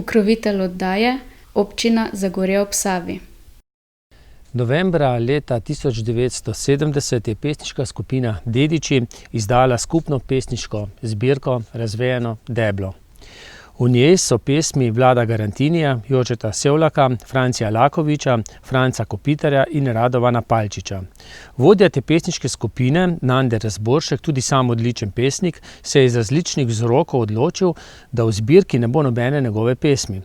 Pokrovitelj oddaje občina Zagorje ob Savi. Novembra leta 1970 je pesniška skupina Dediči izdala skupno pesniško zbirko Razvejeno deblo. V njej so pesmi Vlada Garantinija, Jožeta Sevlaka, Francija Lakoviča, Franca Kopitarja in Radovana Palčiča. Vodja te pesniške skupine, Nande Razboršek, tudi sam odličen pesnik, se je iz različnih vzrokov odločil, da v zbirki ne bo nobene njegove pesmi.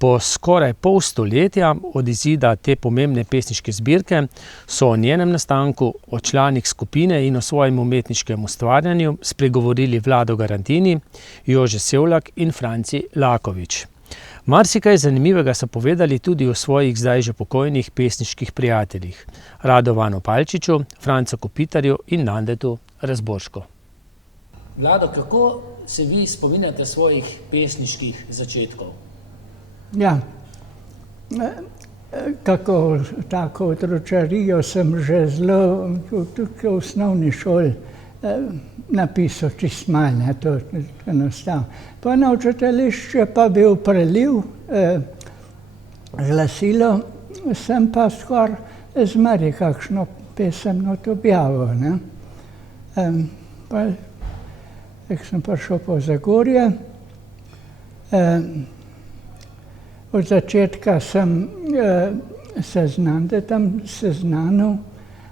Po skoraj pol stoletja od izida te pomembne pesniške zbirke so o njenem nastanku, o članih skupine in o svojem umetniškem ustvarjanju spregovorili Vlado Garantini, Jože Sevlak in Franci Lakovič. Marsikaj zanimivega so povedali tudi o svojih zdaj že pokojnih pesniških prijateljih, Radovanu Palčiču, Francu Kopitarju in Nandetu Razboršku. Vlado, kako se vi spominjate svojih pesniških začetkov? Ja, kako tako otročarijo sem že zelo tudi v osnovni šoli napisal čist malo, to je enostavno. Pa na učiteljišče pa bil preliv, glasilo, sem pa skoraj zmeraj kakšno pesem not objavil, ne. Pa, ko sem prišel po Zagorje, od začetka sem se z Nandetom seznanil,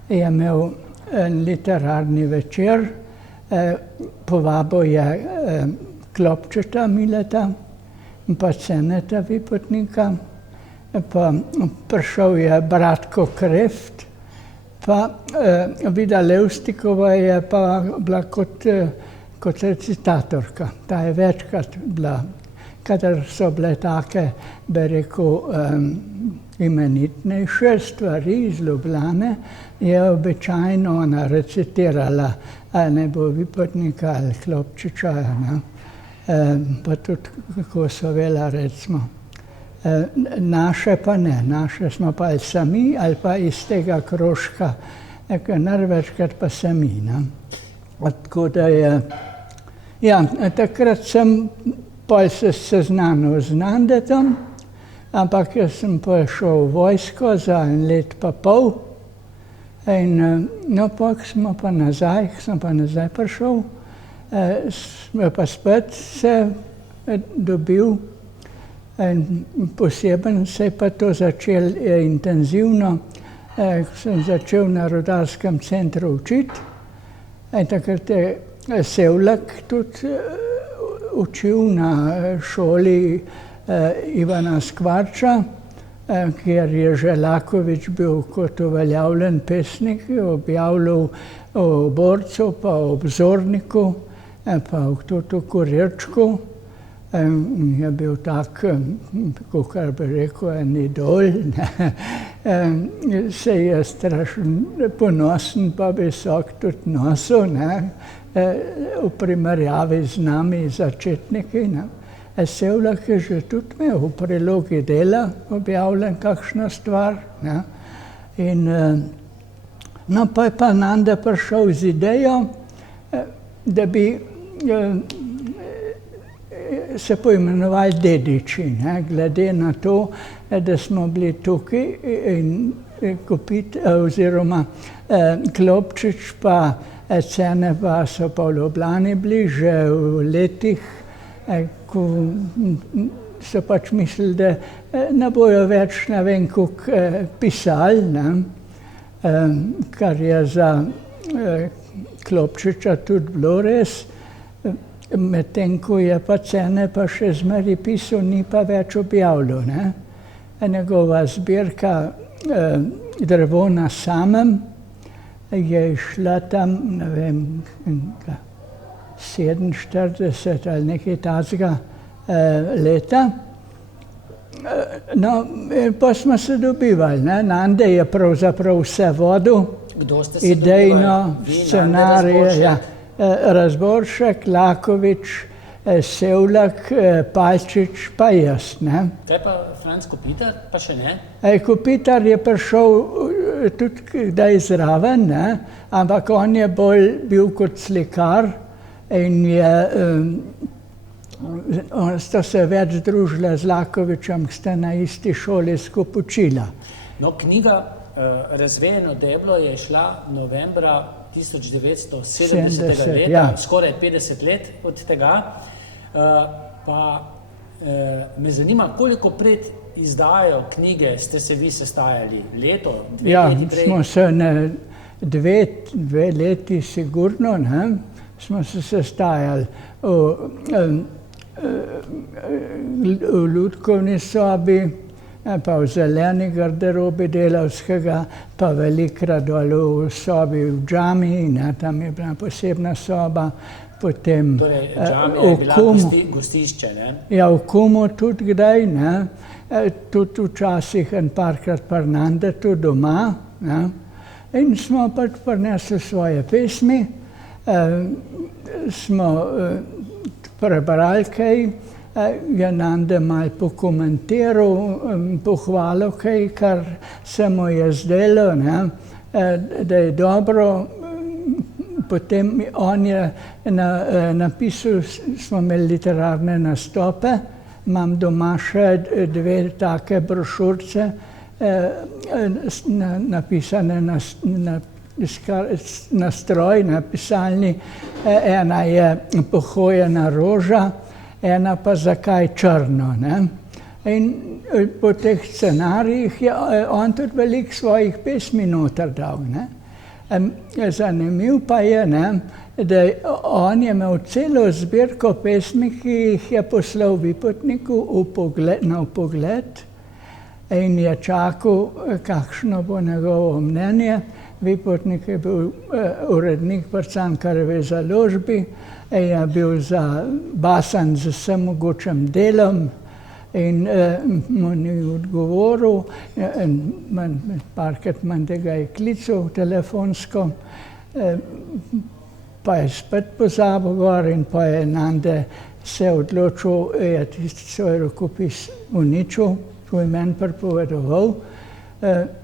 je imel en literarni večer, povabil je Klopčeta Mileta in pa Ceneta Vipotnika, pa prišel je Bratko Kreft, pa Vida Levstikova je pa bila kot recitatorka, ta je večkrat bila. Kadar so bile take, bi rekel, imenitnejše stvari iz Ljubljane, je običajno ona recitirala, ali ne bo Vipotnika ali Klopčiča, ne. Pa tudi kako so vela, recimo. Naše pa ne, naše smo pa ali sami, ali pa iz tega krožka, največkrat pa sami, ne. Tako da je, ja, takrat sem pa se seznanil z Nandetom, ampak jaz sem pa šel v vojsko za en let pa pol. In no, pa sem pa nazaj prišel, smo pa spet se dobil. In poseben se je pa to začel intenzivno, ko sem začel na Rudarskem centru učiti. In takrat je Sevlak tudi učil na šoli Ivana Skvarča, kjer je že Lakovič bil kot uveljavljen pesnik, objavljal o Borcu, pa o Obzorniku, pa tudi o Kurirčku. Je bil tak, kakor bi rekel, en idol. Se je strašno ponosen pa visok tudi nosil, ne, v primerjavi z nami začetniki, ne. Sevlak je že tudi imel v prilogi dela objavljen kakšna stvar, ne. In no, pa je pa Nande prišel z idejo, da bi se poimenovali Dediči, ne, glede na to, da smo bili tukaj in oziroma Klopčič pa Cene pa so pa v Ljubljani bili že v letih, ko so pač mislili, da ne bojo več ne vem koliko pisali, ne, kar je za Klopčiča tudi bilo res. Medtem ko je pa Cene pa še zmeraj pisal, ni pa več objavljal, ne. Njegova zbirka Drevo na samem je šla tam, ne vem, 47 ali nekaj takega leta. No, pa smo se dobivali, ne. Nande je pravzaprav vse vodil, idejno, scenarije, ja. Razboršek, Lakovič, Sevlak, Palčič, pa jaz, ne. Kaj pa Franc Kopitar, pa še ne? Kopitar je prišel tudi kdaj zraven, ne, ampak on je bolj bil kot slikar in je sta se več družila z Lakovičem, ki sta na isti šoli skupaj učila. No, knjiga Razvejeno deblo je šla novembra 1970. 70, leta, ja. skoraj 50 let od tega. Pa me zanima, koliko pred izdajo knjige ste se vi sestajali? Leto, dve Ja, leti prej? smo se dve leti sigurno, ne, smo se sestajali v Lutkovni sobi, pa v zeleni garderobi delavskega, pa velikrat dol v sobi v džami, ne, tam je bila posebna soba, potem Torej, džamija je bila gostišče, ne? Ja, v Kumu tudi kdaj, ne, tudi včasih en parkrat pri Nandetu doma, ne, in smo pač prinesli svoje pesmi, smo prebrali kaj, je Nande malo pokomentiral, pohvalil kaj, kar se mu je zdelo, ne, da je dobro. Potem on je napisal, smo imeli literarne nastope, imam doma še dve take brošurce, napisane na stroj, na pisalni. Ena je Pohojena roža, ena pa Zakaj črno, ne. In po teh scenarijih je on tudi veliko svojih pesmi noter dal, ne. Zanimiv pa je, ne, da on je imel celo zbirko pesmi, ki jih je poslal Vipotniku na vpogled in je čakal, kakšno bo njegovo mnenje. Vipotnik je bil urednik pri Cankarjevi založbi, je bil basan z vsem mogočim delom in mu ni odgovoril. Parkrat manj tega je klical telefonsko, pa je spet pozabil gor in pa je Nande se odločil, je tisti svoj rokopis uničil, svoj meni pripovedoval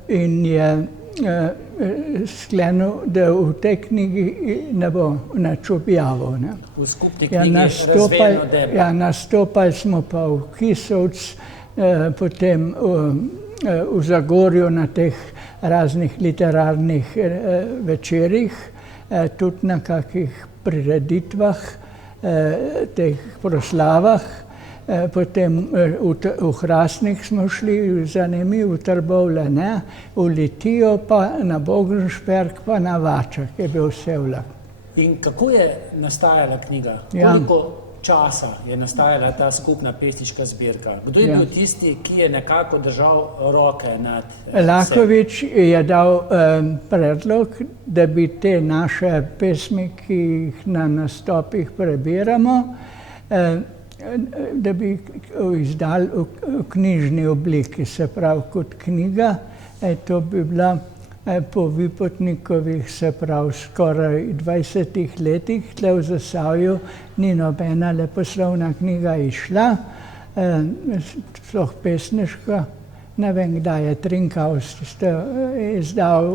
in je sklenil, da v tej knjigi ne bo nič objavil, ne. V skupni knjigi Razvejeno deblo. Ja, nastopali smo pa v Kisovc, potem v Zagorju na teh raznih literarnih večerih, tudi na kakih prireditvah, teh proslavah. Potem v Hrastnik smo šli, zanimiv, v Trbovlje, ne, v Litijo, pa na Bogenšperk, pa na Vaček je bil Sevlak. In kako je nastajala knjiga? Ja. Koliko časa je nastajala ta skupna pesniška zbirka? Kdo je bil tisti, ki je nekako držal roke nad Lakovič je dal predlog, da bi te naše pesmi, ki jih na nastopih prebiramo, da bi izdali v knjižni obliki, se pravi kot knjiga. To bi bila po Vipotnikovih, se pravi skoraj 20 letih, tle v Zasavju ni nobena leposlovna knjiga izšla, sploh pesniška. Ne vem, kdaj je Trinkaus izdal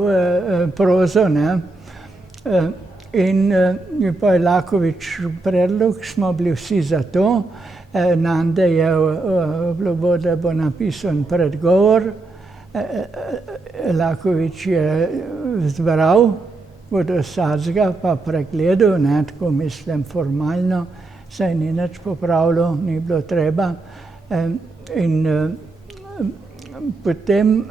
prozo, ne. In pa je Lakovič predlog, smo bili vsi za to. Nande je obljubil, da bo napisan predgovor. Lakovič je zbral od vsakega pa pregledal, ne, tako mislim formalno, saj ni nič popravljal, ni bilo treba. In potem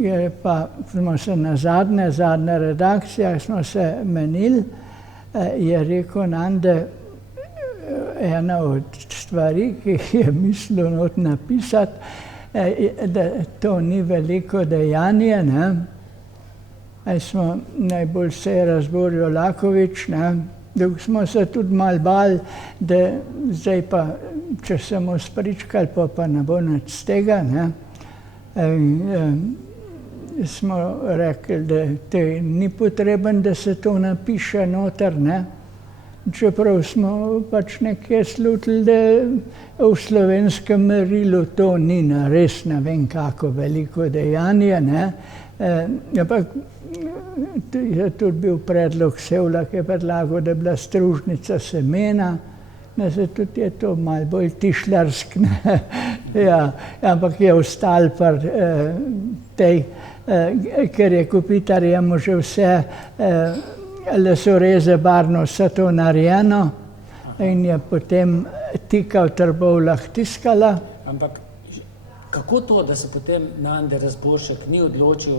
je pa, smo se na zadnja redakcija, smo se menili, je rekel Nande, ena od stvari, ki jih je mislil not napisati, da to ni veliko dejanje, ne. Smo najbolj se je razburil Lakovič, ne. Dolgo smo se tudi malo bali, da zdaj pa, če se mu spričkali, pa ne bo nič z tega, ne. Smo rekli, da ni potreben, da se to napiše noter, ne. Čeprav smo pač nekje slutili, da v slovenskem merilu to ni res ne vem kako veliko dejanje, ne. Ampak je tudi bil predlog Sevla, ki je predlagal, da je bila stružnica semena, da se tudi je to malo bolj tišljarsk, ne. Ja, ampak je ostal pri tej, ker je Kopitar jemu že vse lesoreze barno, vse to narejeno in je potem Tika v Trbovljah tiskala. Ampak kako to, da se potem Nande Razboršek ni odločil,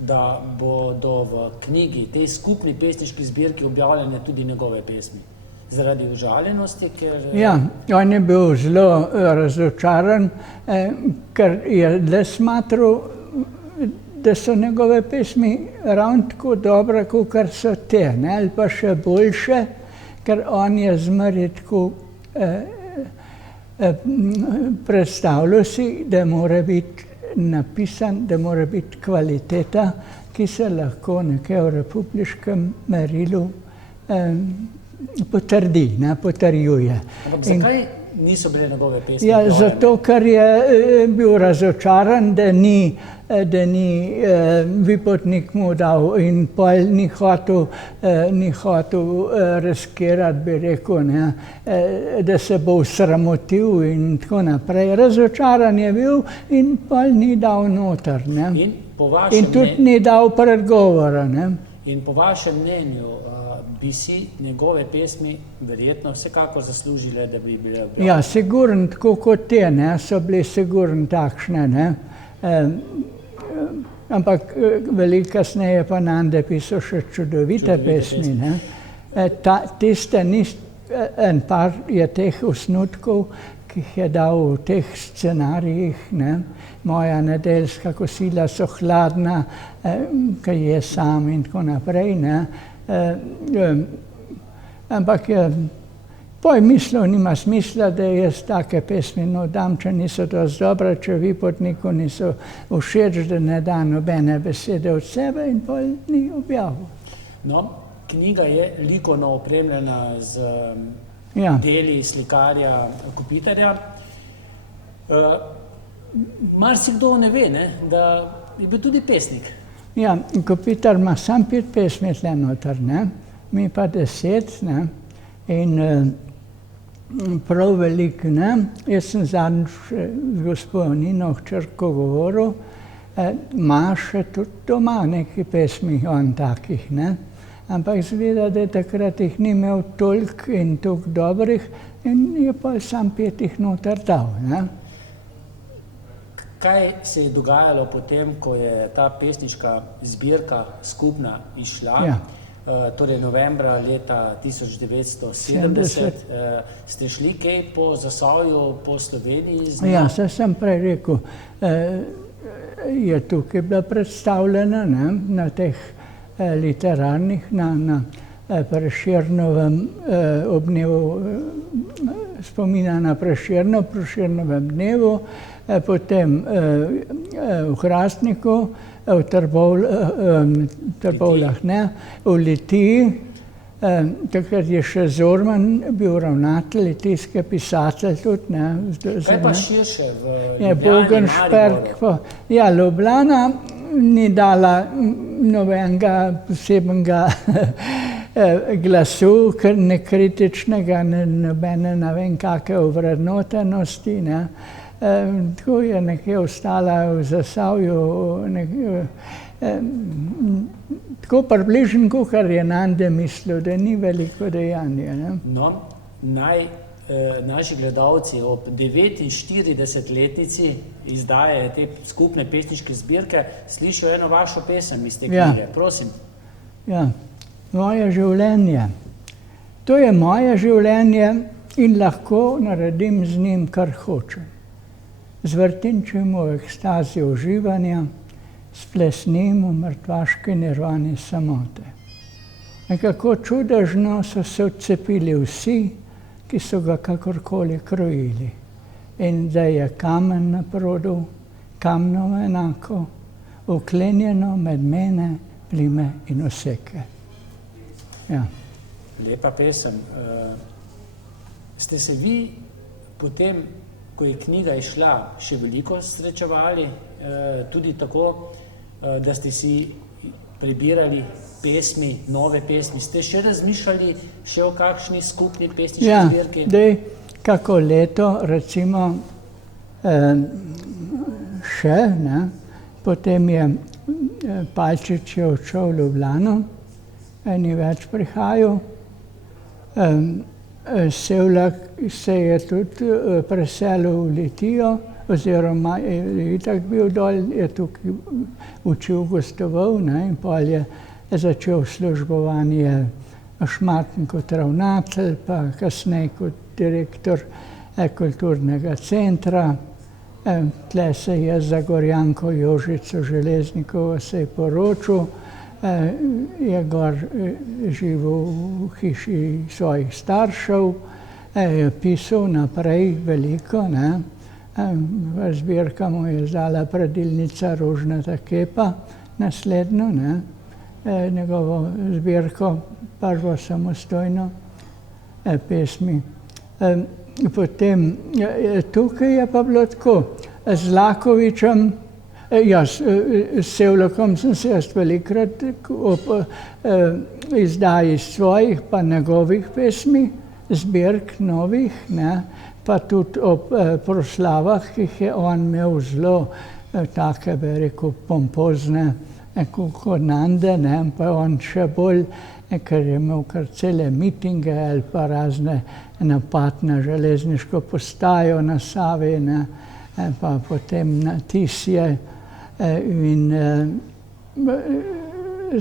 da bodo v knjigi, tej skupni pesniški zbirki objavljene tudi njegove pesmi? Zaradi užaljenosti, ker... Ja, on je bil zelo razočaran, ker je le smatral, da so njegove pesmi ravno tako dobre, kot so te, ne, ali pa še boljše, ker on je zmeraj tako predstavljal si, da mora biti napisan, da mora biti kvaliteta, ki se lahko nekje v republiškem merilu potrdi, ne, potrjuje. Ampak zakaj niso bile njegove pesmi? Ja, zato, ker je bil razočaran, da ni Vipotnik mu dal in pol ni hotel riskirati, bi rekel, ne, da se bo sramotil in tako naprej. Razočaran je bil in pol ni dal noter, ne. In tudi ni dal predgovora, ne. In po vašem mnenju bi si njegove pesmi verjetno vsekako zaslužile, da bi bile objavljene? Ja, sigurno, tako kot te, ne, so bili sigurno takšne, ne. Ampak veliko kasneje pa Nande pisal še čudovite pesmi, ne. Tiste en par je teh osnutkov, ki jih je dal v teh scenarijih, ne. Moja nedeljska kosila so hladna, ki je sam in tako naprej, ne. Ampak poj mislil, nima smisla, da jaz take pesmi dam, če niso dosti dobre, če Vipotniku niso všeč, da ne da nobene besede od sebe in pol ni objavil. No, knjiga je likovno opremljena z deli slikarja Kopitarja. Marsikdo ne ve, ne, da je bil tudi pesnik. Ja, Kopitar ima sam 5 pesmi tle noter, ne, mi pa 10, ne, in prav veliko, ne. Jaz sem zadnjič z gospo Nino hčerko govoril, ima še tudi doma nekaj pesmi on takih, ne, ampak izgleda, da takrat jih ni imel toliko in toliko dobrih in je pa sam 5 jih noter dal, ne. Kaj se je dogajalo potem, ko je ta pesniška zbirka skupna izšla? Ja. Torej novembra leta 1970. Ste šli kaj po Zasavju, po Sloveniji? Ja, saj sem prej rekel, je tukaj bila predstavljena, ne, na teh literarnih, na Prešernovem ob dnevu spomina na Prešernovem dnevu, potem v Hrastniku, v Trbovljah, ne, v Litiji, takrat je še Zorman bil ravnatelj, litijski pisatelj tudi, ne. Kaj pa širše v Ja, Bogenšperk, ja, Ljubljana ni dala nobenega posebnega glasu, ne kritičnega, nobene ne vem kake ovrednotenosti, ne. Tako je nekje ostala v Zasavju, tako približno, kakor je Nande mislil, da ni veliko dejanja, ne. No, naj naši gledalci ob 49-letnici izdaje te skupne pesniške zbirke slišijo eno vašo pesem iz te knjige. Prosim. Ja, moje življenje. To je moje življenje in lahko naredim z njim, kar hočem. Zvrtinčim v ekstazi uživanja, splesnim v mrtvaški nirvani samote. Nekako čudežno so se odcepili vsi, ki so ga kakorkoli krojili. In da je kamen na produ, kamnom enako, vklenjeno med mene, plime in oseke. Ja. Lepa pesem. Ste se vi potem, ko je knjiga izšla, še veliko srečevali, tudi tako, da ste si prebirali pesmi, nove pesmi. Ste še razmišljali še o kakšni skupni pesniški Ja, zbirki? kako leto, recimo, še, ne? Potem je Palčič je odšel v Ljubljano, ni več prihajal. Sevlak se je tudi preselil v Litijo, oziroma je itak bil dol, je tukaj učil, gostoval, ne, in pol je začel službovanje Šmartn kot ravnatelj, pa kasneje kot direktor kulturnega centra. Tle se je za Gorjanko Jožico Železnikovo se je poročil, je gor živel v hiši svojih staršev, je pisal naprej veliko, ne. Zbirka mu je izdala Predilnica Rožnata kepa, naslednjo, ne, njegovo zbirko, prvo samostojno pesmi. Potem tukaj je pa bilo tako, z Lakovičem, s Sevlakom sem se jaz velikokrat ob izdaji svojih pa njegovih pesmi, zbirk novih, ne, pa tudi ob proslavah, ki jih je on imel zelo take, bi rekel, pompozne, kot Nande, ne, pa on še bolj, ker je imel kar cele mitinge ali pa razne napad na železniško postajo na Savi, ne, pa potem na Tisje. In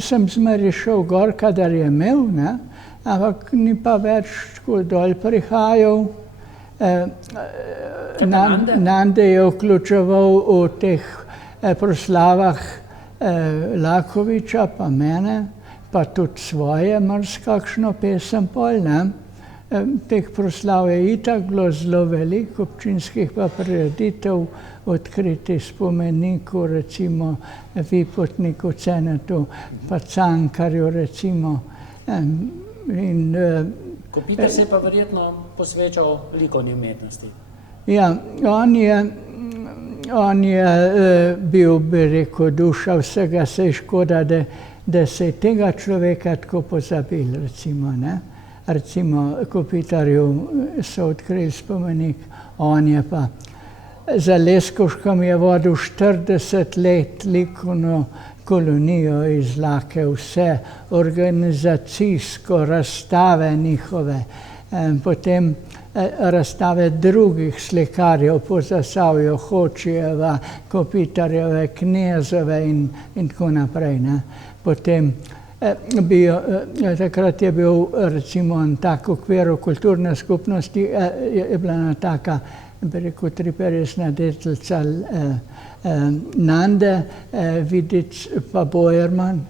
sem zmeraj šel gor, kadar je imel, ne, ampak ni pa več tako dol prihajal. Nande je vključeval v teh proslavah Lakoviča pa mene, pa tudi svoje marsikakšno pesem pol, ne. Teh proslav je itak bilo zelo veliko, občinskih pa prireditev, odkriti spomenikov, recimo Vipotniku, Cenetu, pa Cankarju, recimo. Kopitar se je pa verjetno posvečal likovni umetnosti. Ja, on je bil, bi rekel, duša vsega, saj škoda, da se je tega človeka tako pozabil, recimo, ne. Recimo Kopitarju so odkrili spomenik, on je pa za Leskovškom je vodil 40 let likovno kolonijo iz Lake, vse organizacijsko, razstave njihove, potem razstave drugih slikarjev po Zasavju, Hočijeva, Kopitarjeve, Knezove in tako naprej, ne. Potem takrat je bil recimo en tak okvir kulturne skupnosti, je bila ena taka, bi rekel, triperesna deteljica Nande, Vidic pa Bojerman.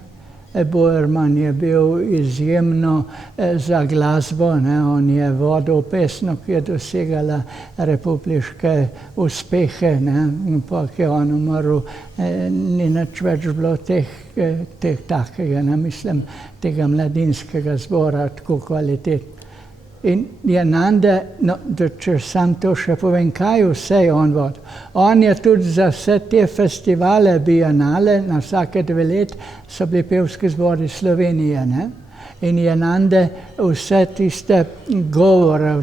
Bojerman je bil izjemno za glasbo, ne, on je vodil pesno, ki je dosegala republiške uspehe, ne, in pa, ki je on umrl, ni nič več bilo teh takega, ne, mislim, tega mladinskega zbora, tako kvalitet. In je Nande, no, če sam to še povem, kaj vse je on vodil. On je tudi za vse te festivale, bienale, na vsake 2 let so bili pevski zbori Slovenije, ne. In je Nande vse tiste govore,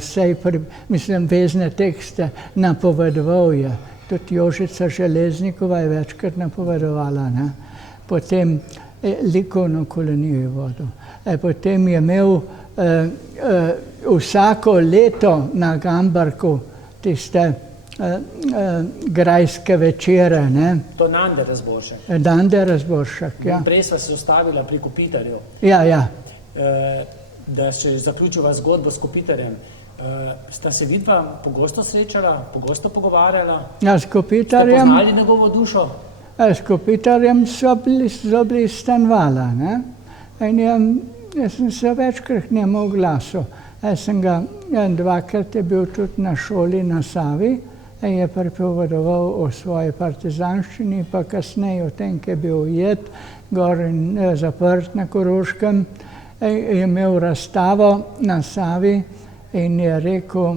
mislim, vezne tekste napovedoval je. Tudi Jožica Železnikova je večkrat napovedovala, ne. Potem likovno kolonijo je vodil. Potem je imel vsako leto na Gambarku tiste grajske večere, ne. To Nande Razboršek. Nande Razboršek, ja. Prej sva se ustavila pri Kopitarju. Ja. Da še zaključiva zgodbo s Kopitarjem. Sta se vidva pogosto srečala, pogosto pogovarjala? Ja, s Kopitarjem. Ste poznali njegovo dušo? S Kopitarjem so bili stanvala, ne. In jaz sem se večkrat njemu oglasil. Jaz sem ga, 2krat je bil tudi na šoli na Savi, je pripovedoval o svoji partizanščini, pa kasneje o tem, ki je bil ujet, gor in zaprt na Koroškem. Je imel razstavo na Savi in je rekel,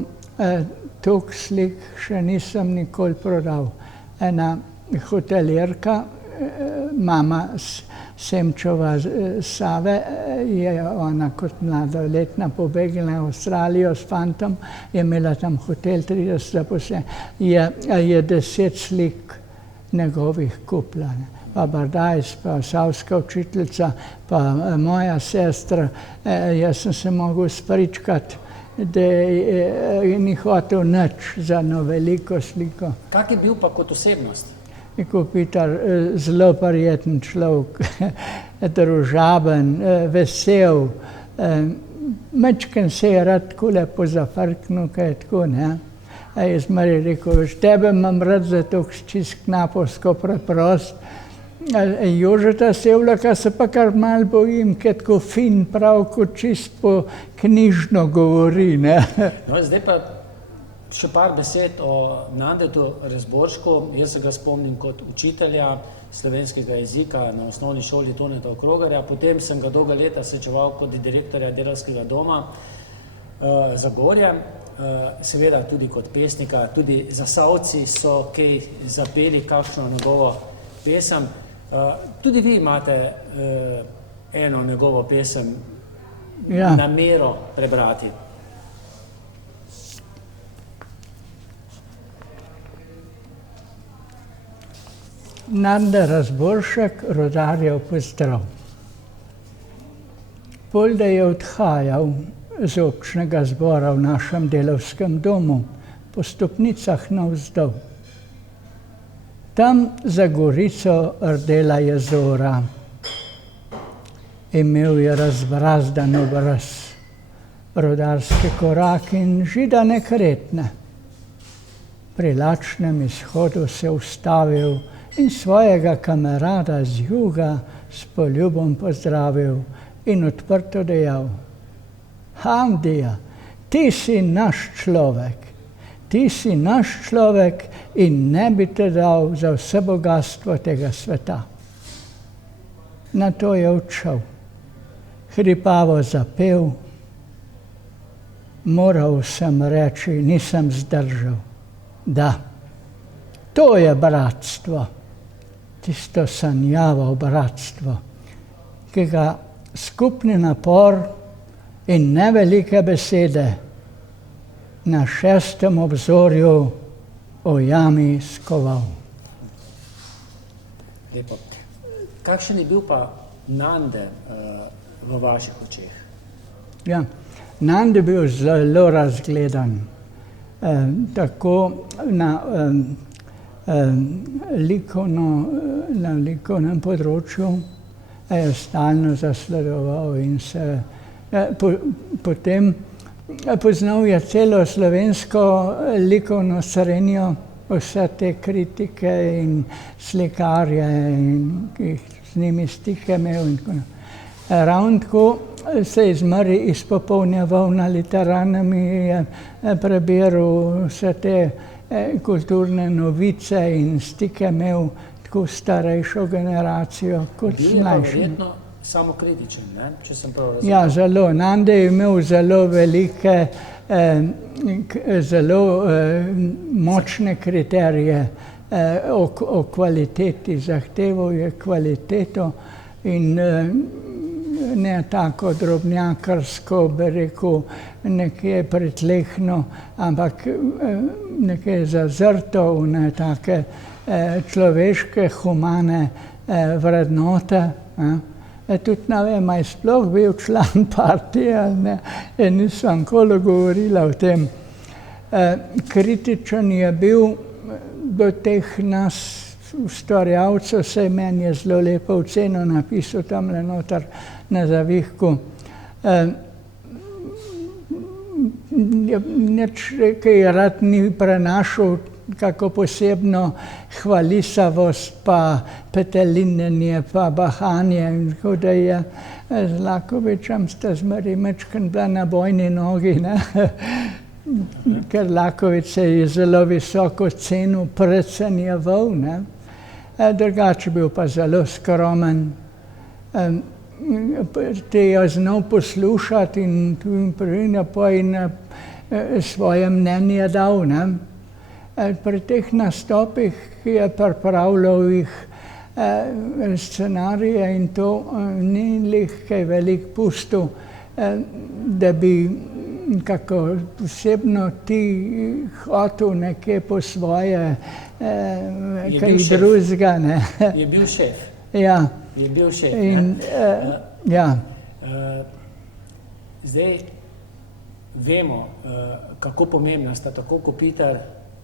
toliko slik še nisem nikoli prodal. Ena hotelirka, mama Semčova Save, je ona kot mladoletna pobegla v Avstralijo s fantom, je imela tam hotel 30 zaposlenih, je 10 slik njegovih kupila. Pa Bardajs, pa Savska učiteljica, pa moja sestra, jaz sem se mogel spričkati, da ni hotel nič za eno veliko sliko. Kak je bil pa kot osebnost? Kopitar, zelo prijeten človek, družaben, vesel, majčkeno se je rad tako lepo zafrknil, kaj je tako, ne. Jaz mar je rekel, veš, tebe imam rad zato, ker si čist knapovsko preprost. Jožeta Sevljaka se pa kar malo bojim, ker je tako fin, prav kot čist po knjižno govori, ne. No, zdaj pa še par besed o Nandetu Razboršku. Jaz se ga spomnim kot učitelja slovenskega jezika na osnovni šoli Toneta Okrogarja, potem sem ga dolga leta srečeval kot direktorja Delavskega doma Zagorje, seveda tudi kot pesnika, tudi Zasavci so kaj zapeli kakšno njegovo pesem. Tudi vi imate eno njegovo pesem namero prebrati. Nande Razboršek, Rudarjev pozdrav. Pol, da je odhajal z občnega zbora v našem delavskem domu po stopnicah navzdol. Tam za gorico rdela je zora. Imel je razbrazdan obraz, rudarske korake in židane kretne. Pri lačnem izhodu se ustavil in svojega kamerada z juga s poljubom pozdravil in odprto dejal: Hamdija, ti si naš človek. Ti si naš človek in ne bi te dal za vse bogatstvo tega sveta. Nato je odšel, hripavo zapel, moral sem reči, nisem zdržal. Da, to je bratstvo, tisto sanjavo bratstvo, ki ga skupni napor in nevelike besede na 6. obzorju o jami skoval. Lepo. Kakšen je bil pa Nande v vaših očeh? Ja, Nande je bil zelo razgledan. Tako na likovnem področju je stalno zasledoval in se potem poznal je celo slovensko likovno srenjo, vse te kritike in slikarje, in ki jih z njimi stike imel. Ravno tako se je zmeraj izpopolnjeval na literarnimi, je prebiral vse te kulturne novice in stike imel tako starejšo generacijo kot Bil je pa mlajšo. verjetno samokritičen, ne? Če sem prav razumel. Ja, zelo. Nande je imel zelo velike, zelo močne kriterije o kvaliteti. Zahteval je kvaliteto in ne tako drobnjakarsko, bi rekel, nekje pretlehno, ampak nekje zazrto v ne take človeške, humane vrednote. Tudi ne vem, je sploh bil član partije ali ne, nisem nikoli govorila o tem. Kritičen je bil do teh nas ustvarjalcev, saj meni je zelo lepo oceno napisal tamle noter na zavihku. Nič kaj rad ni prenašal kako posebno hvalisavost, pa petelinjenje, pa bahanje. Tako da je z Lakovičem sta zmeraj majčkeno bila na bojni nogi, ne? Ker Lakovič se je zelo visoko cenil, precenjeval, ne? Drugače bil pa zelo skromen. Te je znal poslušati in svoje mnenje dal, ne? Pri teh nastopih, ki je pripravljal, jih scenarije in to ni lih kaj velik pustil, da bi kako posebno ti hotel nekje po svoje kaj bil šef. drugega, ne. Je bil šef. Ja, Je bil šef. in ja. Zdaj vemo, kako pomembna sta tako Kopitar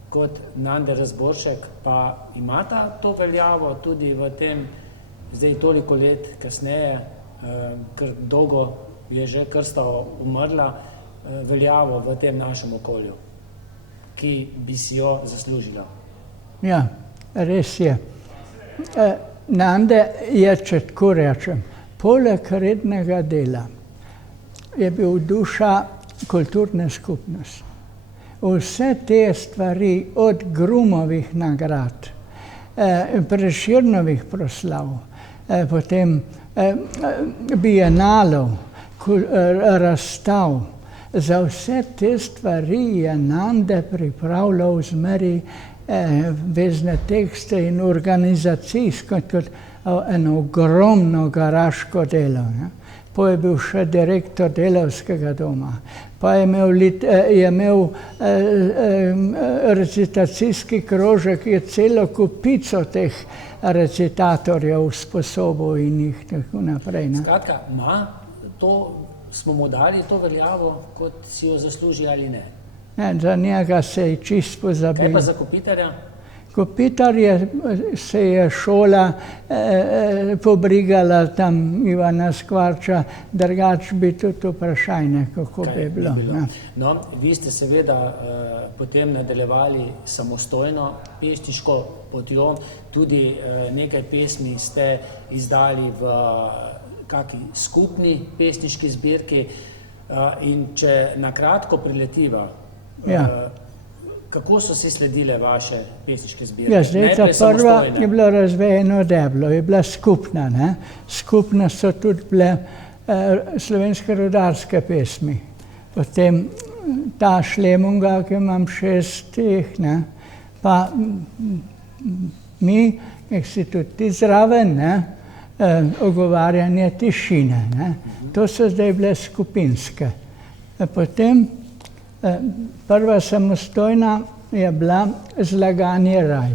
kot Nander Razboršek, pa imata to veljavo tudi v tem, zdaj toliko let kasneje, ker dolgo je že krsta umrla, veljavo v tem našem okolju, ki bi si jo zaslužila. Ja, res je. Nande je, če tako rečem, poleg rednega dela je bil duša kulturne skupnosti. Vse te stvari, od Grumovih nagrad, Prešernovih proslav, potem bienalov, razstav, za vse te stvari je Nande pripravljal zmeri vezne tekste in organizacijsko kot eno ogromno garaško delo. Ne. Pa je bil še direktor delavskega doma, pa je imel recitacijski krožek, je celo kupico teh recitatorjev sposobil in jih tako naprej. Ne. Skratka, smo mu dali to veljavo, kot si jo zasluži ali ne? Ne, za njega se je čisto pozabil. Kaj pa za Kopitarja? Kopitar se je šola pobrigala tam Ivana Skvarča, drugač bi tudi vprašanje, kako bi bilo. No, vi ste seveda potem nadaljevali samostojno pesniško potjo, tudi nekaj pesmi ste izdali v kaki skupni pesniški zbirki in če na kratko priletiva, kako so si sledile vaše pesniške zbirke? Ja, zdaj ta prva je bilo Razvejeno deblo, je bila skupna. Ne? Skupna so tudi bile slovenske rudarske pesmi. Potem ta Šlemunga, ki imam 6 teh, ne? Pa mi, ki si tudi ti zraven, ne? Ogovarjanje tišine. Ne? To so zdaj bile skupinske. Potem prva samostojna je bila Zlaganje raj.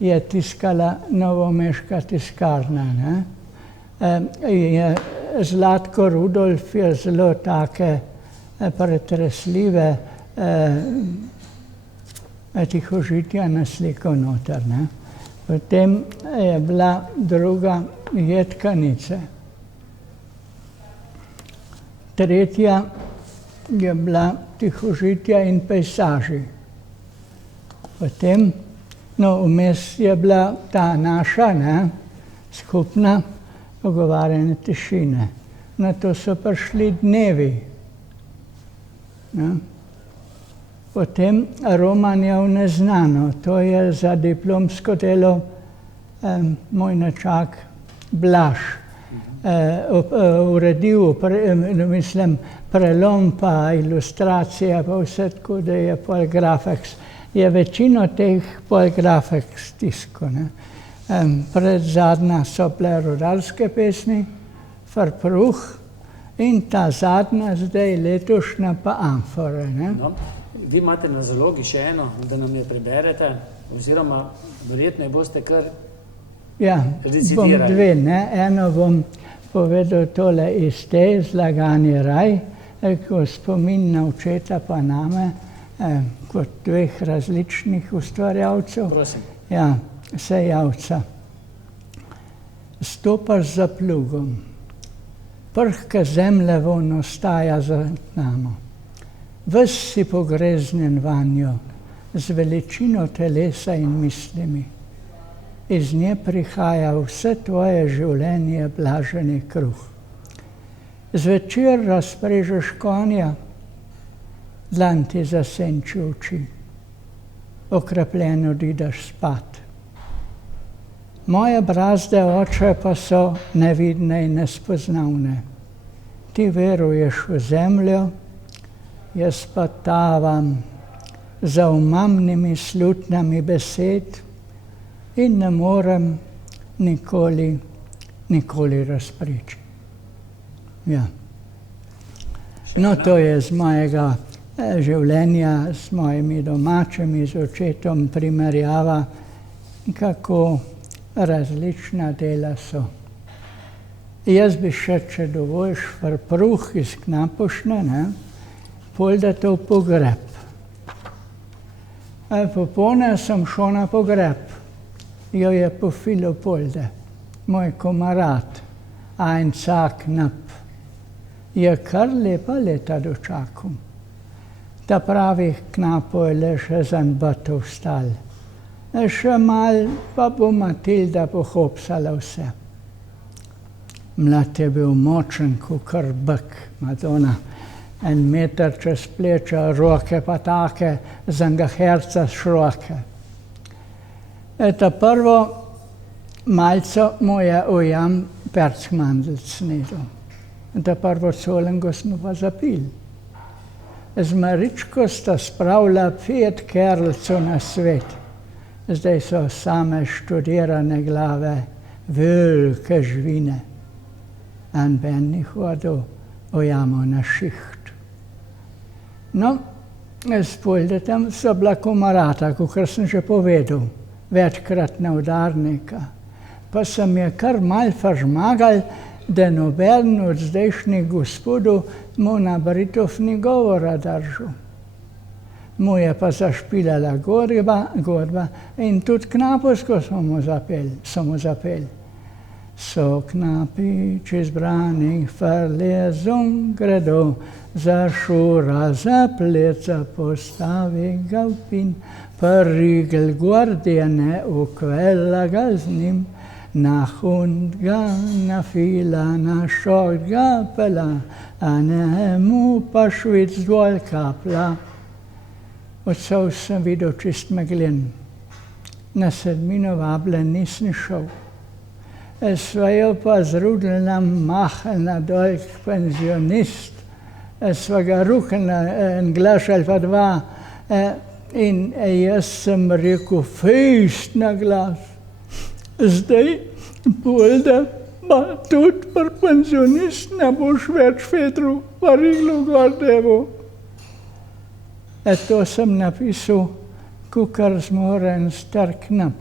Je tiskala novomeška tiskarna. Ne? Zlatko Rudolf je zelo take pretresljive tihožitja naslikal noter. Ne? Potem je bila druga Jedkanice. Tretja je bila Tihožitja in pejsaži. Potem, vmes je bila ta naša, ne, skupna Ogovarjanje tišine. Na to so prišli dnevi. Ne. Potem Romanjev neznano, to je za diplomsko delo moj nečak Blaž. Uredil, prelom pa ilustracija, pa vse tako, da je Polgrafex. Je večino teh Polgrafex tiskal. Predzadnja so bile rudarske pesmi, Frpruh in ta zadnja, zdaj letošnja pa Amfore. Ne? No, vi imate na zalogi še eno, da nam jo preberete, oziroma verjetno jo boste kar bom dve, ne? Eno bom povedal tole iz te, Zlaganje raj, ko spomin na očeta pa name, kot dveh različnih ustvarjalcev. Prosim. Ja, sejavca. Stopaš za plugom, prhka zemlja von ostaja za namo. Ves si pogreznjen vanjo, z veličino telesa in mislimi. Iz nje prihaja vse tvoje življenje blaženi kruh. Zvečer razprežeš konja, dlan ti zasenči oči, okrepljen odideš spat. Moje brazde, oče, pa so nevidne in nespoznavne. Ti veruješ v zemljo, jaz pa tavam za omamnimi slutnjami besed in ne morem nikoli razpriči. Ja. No, to je z mojega življenja, s mojimi domačimi, z očetom primerjava, kako različna dela so. Jaz bi še, če dovoljš, pruh iz Knapošne, ne, pol da to v pogreb. Popolne sem šel na pogreb. Jo je pofilo polde. Moj komarat, ein Knap. Je kar lepa leta dočakal. Ta pravi Knapo je le še zanbatov stal. Še mal pa bo Matilda pohopsala vse. Mlad je bil močen, kakor bek, Madonna. 1 meter čez pleča, roke pa take, z enega herca široke. Ta prvo malco mu je ujam perckmandelc snedel. Ta prvo colengo smo pa zapili. Z Maričko sta spravila 5 kerlcev na svet. Zdaj so same študirane glave, velike žvine. En ben ni hodil ujamo na šiht. No, spolde tam so bila komarata, kakor sem že povedal, večkrat na udarnika. Pa sem je kar mal fažmagal, da noben od zdajšnjih gospodov mu na Britov ni govora držal. Mu je pa zašpilala godba in tudi Knapovsko so mu zapeli. So knapi čez branih farlezom gredo, za šura, za pleca postavi ga v pin, pa rigel guardiane ukvela ga z njim, na hund ga, na fila, na šokt ga pela, a njemu pa švic dol kapla. Odsel sem videl čist meglen. Na sedmino vabljen nisem šel. Sva jo pa zrudili na Mahel, na dolg penzionist. Sva ga rukali en glas ali pa dva in jaz sem rekel fejst na glas. Zdaj bolda, pa tudi pri penzionist ne boš več fedru, pa riglo gor devo. To sem napisal, kakor zmoren star Knap,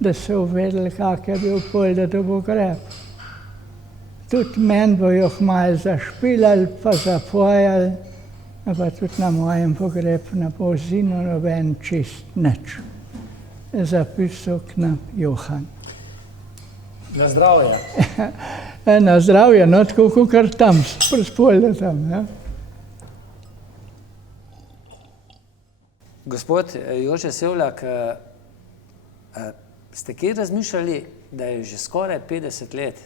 da so uvedeli, kak je bil polda do pogreb. Tudi meni bojo malo zašpilali, pa zapojali, pa tudi na mojem pogrebu na Polzinu noben čist nič. Zapisal Knap Johan. Na zdravje. Na zdravje, no tako kakor tam, spolda tam, ja. Gospod Jože Sevljak, ste kje razmišljali, da je že skoraj 50 let,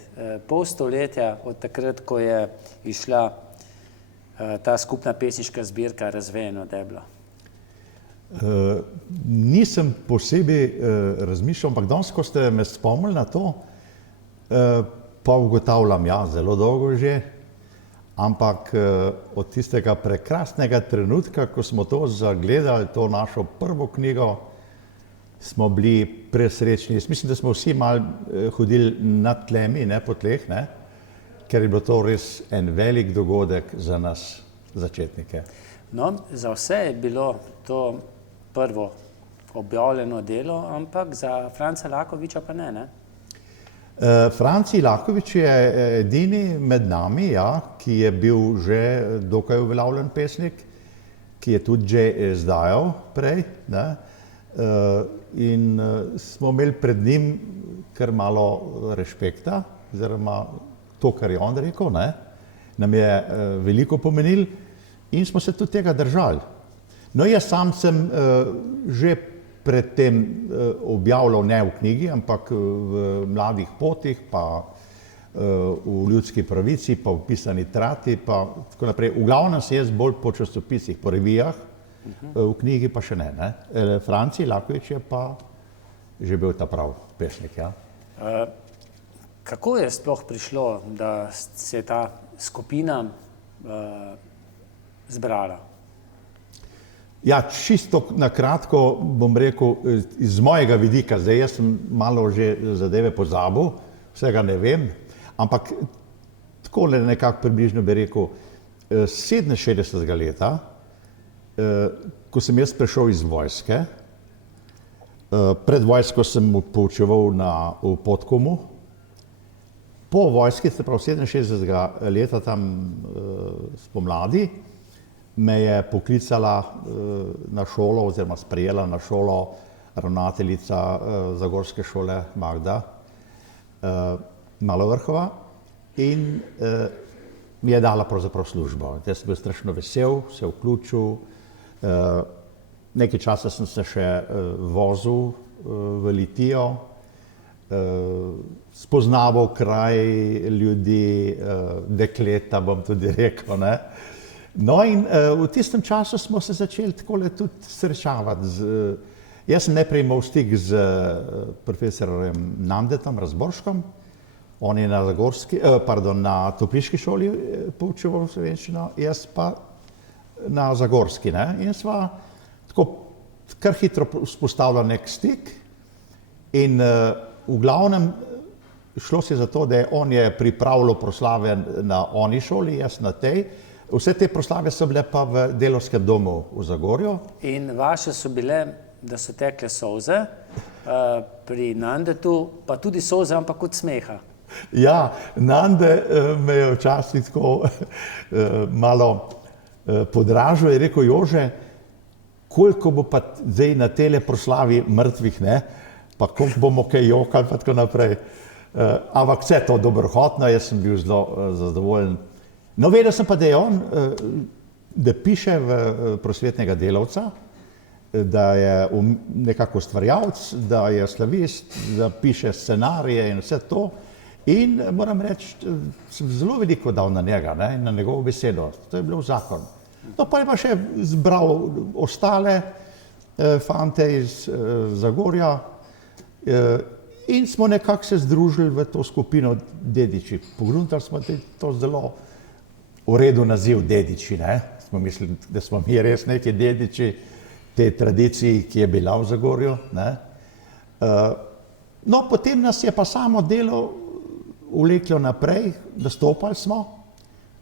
pol stoletja od takrat, ko je išla ta skupna pesniška zbirka Razvejeno deblo? Nisem posebej razmišljal, ampak danes, ko ste me spomnili na to, pa ugotavljam, ja, zelo dolgo že, ampak od tistega prekrasnega trenutka, ko smo to zagledali, to našo prvo knjigo, smo bili presrečni. Jaz mislim, da smo vsi malo hodili nad tlemi, ne po tleh, ne? Ker je bilo to res en velik dogodek za nas, začetnike. No, za vse je bilo to prvo objavljeno delo, ampak za Franca Lakoviča pa ne? Franci Lakovič je edini med nami, ja, ki je bil že dokaj uveljavljen pesnik, ki je tudi že izdajal prej, ne? In smo imeli pred njim kar malo rešpekta, oziroma to, kar je on rekel, ne? Nam je veliko pomenil in smo se tudi tega držali. No, jaz sam sem že predtem objavljal ne v knjigi, ampak v Mladih potih, pa v Ljudski pravici, pa v Pisani trati, pa tako naprej. V glavnem se jaz bolj po časopisih, po revijah, v knjigi pa še ne. Franci Lakovič je pa že bil ta prav pesnik, ja. Kako je sploh prišlo, da se je ta skupina zbrala? Ja, čisto na kratko bom rekel iz mojega vidika, zdaj jaz sem malo že zadeve pozabil, vsega ne vem, ampak takole nekako približno bi rekel, 67. leta, ko sem jaz prišel iz vojske, pred vojsko sem poučeval v Podkomu, po vojski, se pravi 67. leta tam spomladi, me je poklicala na šolo oziroma sprejela na šolo ravnateljica Zagorske šole Magda Malovrhova in mi je dala pravzaprav službo. Jaz sem bil strašno vesel, se vključil, nekaj časa sem se še vozil v Litijo, spoznaval kraj, ljudi, dekleta, bom tudi rekel, ne. No in v tistem času smo se začeli takole tudi srečavati jaz sem najprej imel stik z profesorjem Nandetom Razborškom, on je na Topliški šoli poučeval slovenščino, jaz pa na Zagorski, ne, in sva tako kar hitro vzpostavila nek stik in v glavnem šlo se za to, da on je pripravljal proslave na oni šoli, jaz na tej. Vse te proslave so bile pa v Delavskem domu v Zagorju. In vaše so bile, da so tekle solze, pri Nandetu pa tudi solze, ampak od smeha. Ja, Nande me je včasih tako malo podražil, je rekel: Jože, koliko bo pa zdaj na tele proslavi mrtvih, ne, pa koliko bomo kaj jokali pa tako naprej. Ampak vse to dobrohotno, jaz sem bil zelo zadovoljen. No, vedel sem pa, da je on, da piše v prosvetnega delavca, da je nekako ustvarjalec, da je slavist, da piše scenarije in vse to. In moram reči, sem zelo veliko dal na njega, ne, na njegovo besedo. To je bilo zakon. No, pa je pa še zbral ostale fante iz Zagorja in smo nekako se združili v to skupino dediči. Pogruntali smo to zelo v redu naziv dediči, ne. Smo mislili, da smo mi res neki dediči te tradiciji, ki je bila v Zagorju, ne. No, potem nas je pa samo delo vleklo naprej, nastopali smo.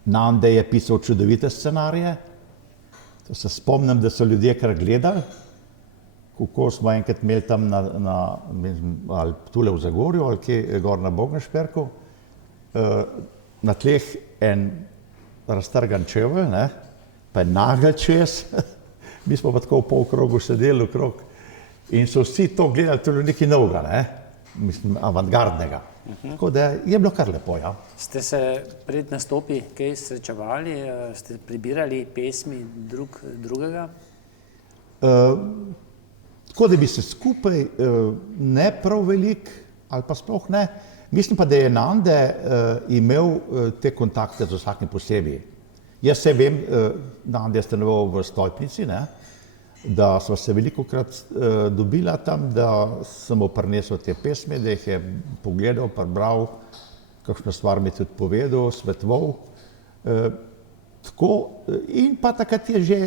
Nande je pisal čudovite scenarije. To se spomnim, da so ljudje kar gledali, kako smo enkrat imeli tam ali tule v Zagorju, ali kje gor na Bogenšperku, na tleh en raztrgan čevelj, ne, pa je nagel čez, mi smo pa tako v polkrogu sedeli okrog in so vsi to gledali, to je bilo nekaj novega, ne, mislim, avantgardnega. Tako da je bilo kar lepo, ja. Ste se pred nastopi kaj srečevali, ste prebirali pesmi drugega? Tako da bi se skupaj ne prav veliko, ali pa sploh ne. Mislim pa, da je Nande imel te kontakte z vsakim posebej. Jaz se vem, Nande je stanoval v Stolpnici, ne, da sva se velikokrat dobila tam, da sem mu prinesel te pesmi, da jih je pogledal, prebral, kakšno stvar mi je tudi povedal, svetoval. Tako, in pa takrat je že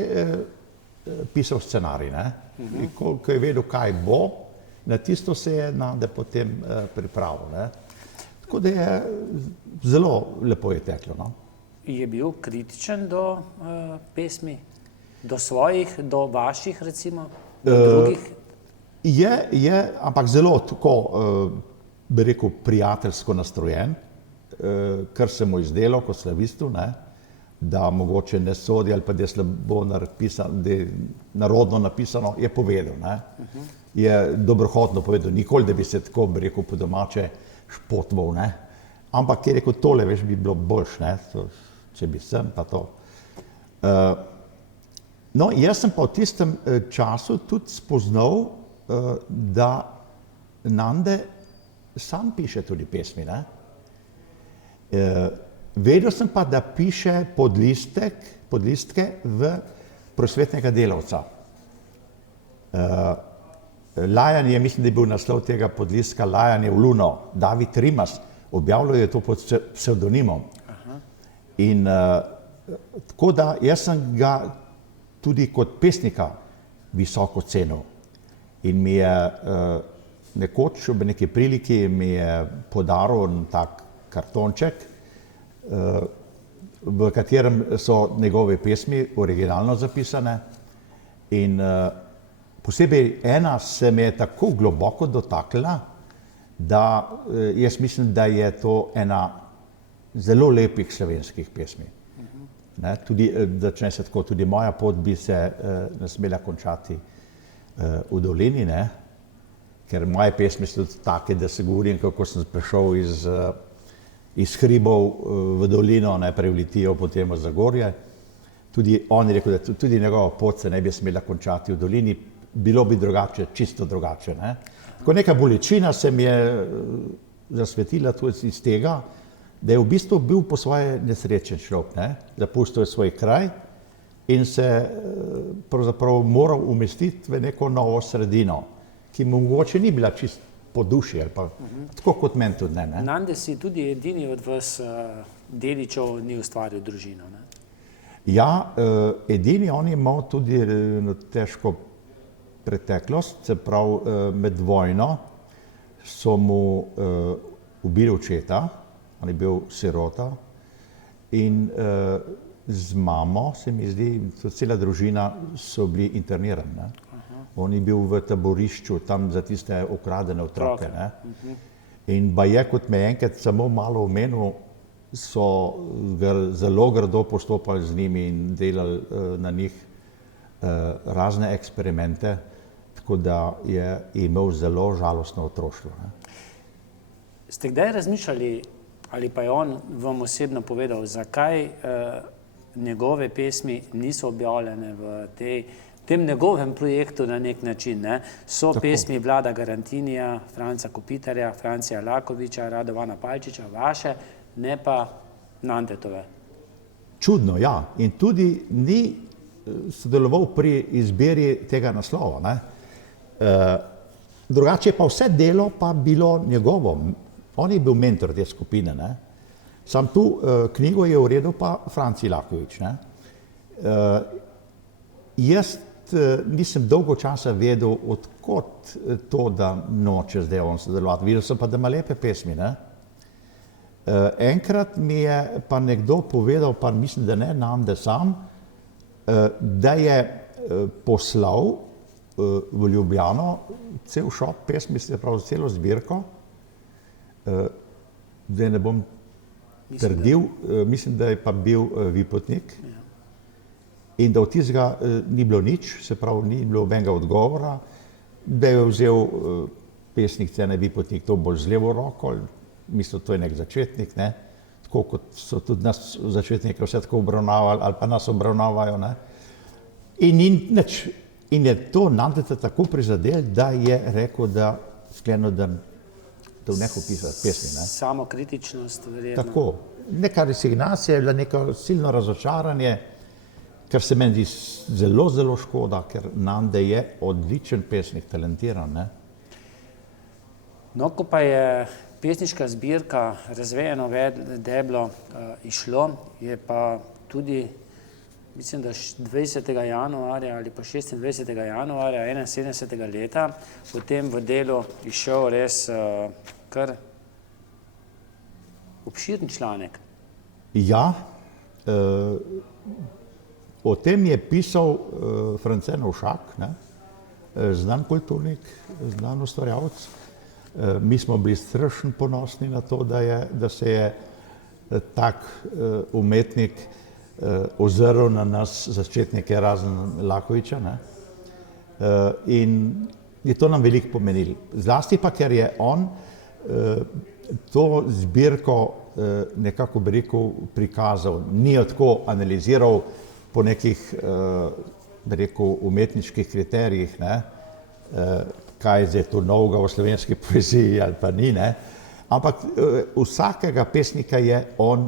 pisal scenarij, ne. In ko je vedel, kaj bo, na tisto se je Nande potem pripravil, ne. Tako da je zelo lepo je teklo, no. Je bil kritičen do pesmi? Do svojih, do vaših recimo, do drugih? Je, ampak zelo tako, bi rekel, prijateljsko nastrojen, kar se mu izdelal kot slavistu, ne, da mogoče ne sodi ali pa da je slabo napisano, da je narodno napisano, je povedal, ne. Je dobrohotno povedal, nikoli, da bi se tako, bi rekel, po domače špotval, ne. Ampak je rekel, tole, veš, bi bilo boljše, ne, če bi sem pa to. No, jaz sem pa v tistem času tudi spoznal, da Nande sam piše tudi pesmi, ne. Vedel sem pa, da piše podlistke v prosvetnega delavca. Lajanje, mislim, da je bil naslov tega podlistka Lajanje v luno. David Rimas, objavljal je to pod psevdonimom. In tako da jaz sem ga tudi kot pesnika visoko cenil. In mi je nekoč ob neki priliki mi je podaril tak kartonček, v katerem so njegove pesmi originalno zapisane. In posebej ena se me je tako globoko dotaknila, da jaz mislim, da je to ena zelo lepih slovenskih pesmi. Ne, tudi, začne se tako, tudi moja pot bi se ne smela končati v dolini, ne, ker moje pesmi so tudi take, da se govorim, kako sem prišel iz hribov v dolino, najprej v Litijo, potem v Zagorje. Tudi on je rekel, da tudi njegova pot se ne bi smela končati v dolini, bilo bi drugače, čisto drugače. Ne. Tako neka bolečina se mi je zasvetila tudi iz tega, da je v bistvu bil po svoje nesrečen človek, ne. Zapustil je svoj kraj in se pravzaprav moral umestiti v neko novo sredino, ki mu mogoče ni bila čisto po duši, ali pa tako kot meni tudi ne. Nande si tudi edini od vas dedičev ni ustvaril družino, ne? Ja, edini on je imel tudi težko preteklost, se pravi med vojno so mu ubili očeta, on je bil sirota in z mamo, se mi zdi, cela družina so bili internirani. Ne? On je bil v taborišču tam za tiste ukradene otroke. Ne? In baje, kot me enkrat samo malo omenil, so zelo grdo postopali z njimi in delali na njih razne eksperimente, tako da je imel zelo žalostno otroštvo. Ne? Ste kdaj razmišljali, ali pa je on vam osebno povedal, zakaj njegove pesmi niso objavljene v tem njegovem projektu na nek način, ne? So tako pesmi Vlada Garantinija, Franca Kopitarja, Francija Lakoviča, Radovana Palčiča, vaše, ne pa Nandetove. Čudno, ja. In tudi ni sodeloval pri izbiri tega naslova. Ne? Drugače pa vse delo pa bilo njegovo. On je bil mentor te skupine. Ne? Sam tu knjigo je uredil pa Franci Lakovič. Ne? Jaz nisem dolgo časa vedel, odkot to, da noče zdaj on sodelovati. Videl sem pa, da ima lepe pesmi. Ne? Enkrat mi je pa nekdo povedal, pa mislim, da ne Nande sam, da je poslal v Ljubljano cel šop pesmi, se pravi celo zbirko, da ne bom trdil, mislim, da je pa bil Vipotnik in da od tistega ni bilo nič, se pravi, ni bilo nobenega odgovora, da je vzel pesnik Cene Vipotnik to bolj z levo roko, mislim, to je nek začetnik, ne? Tako kot so tudi nas začetnike vse tako obravnavali ali pa nas obravnavajo. Ne? In je to Nandeta tako prizadel, da je rekel, da sklenil, da nehal pisati pesmi. Ne? Samokritičnost, verjetno. Tako. Neka resignacija je bila, neko silno razočaranje, kar se meni zdi zelo, zelo škoda, ker Nande je odličen pesnik, talentiran. Ne? No, ko pa je pesniška zbirka Razvejeno deblo išlo, je pa tudi, mislim, da 20. januarja ali pa 26. januarja 71. leta potem v Delu išel res kar obširen članek. Ja, o tem je pisal France Novšak, ne? Znan kulturnik, znan ustvarjalec. Mi smo bili strašno ponosni na to, da se je tak umetnik ozrl na nas začetnike, razen Lakoviča. Ne? In je to nam veliko pomenilo. Zlasti pa, ker je on to zbirko nekako, bi rekel, prikazal, ni jo tako analiziral po nekih, bi rekel, umetniških kriterijih, ne? Kaj je zdaj to novega v slovenski poeziji ali pa ni, ne? Ampak vsakega pesnika je on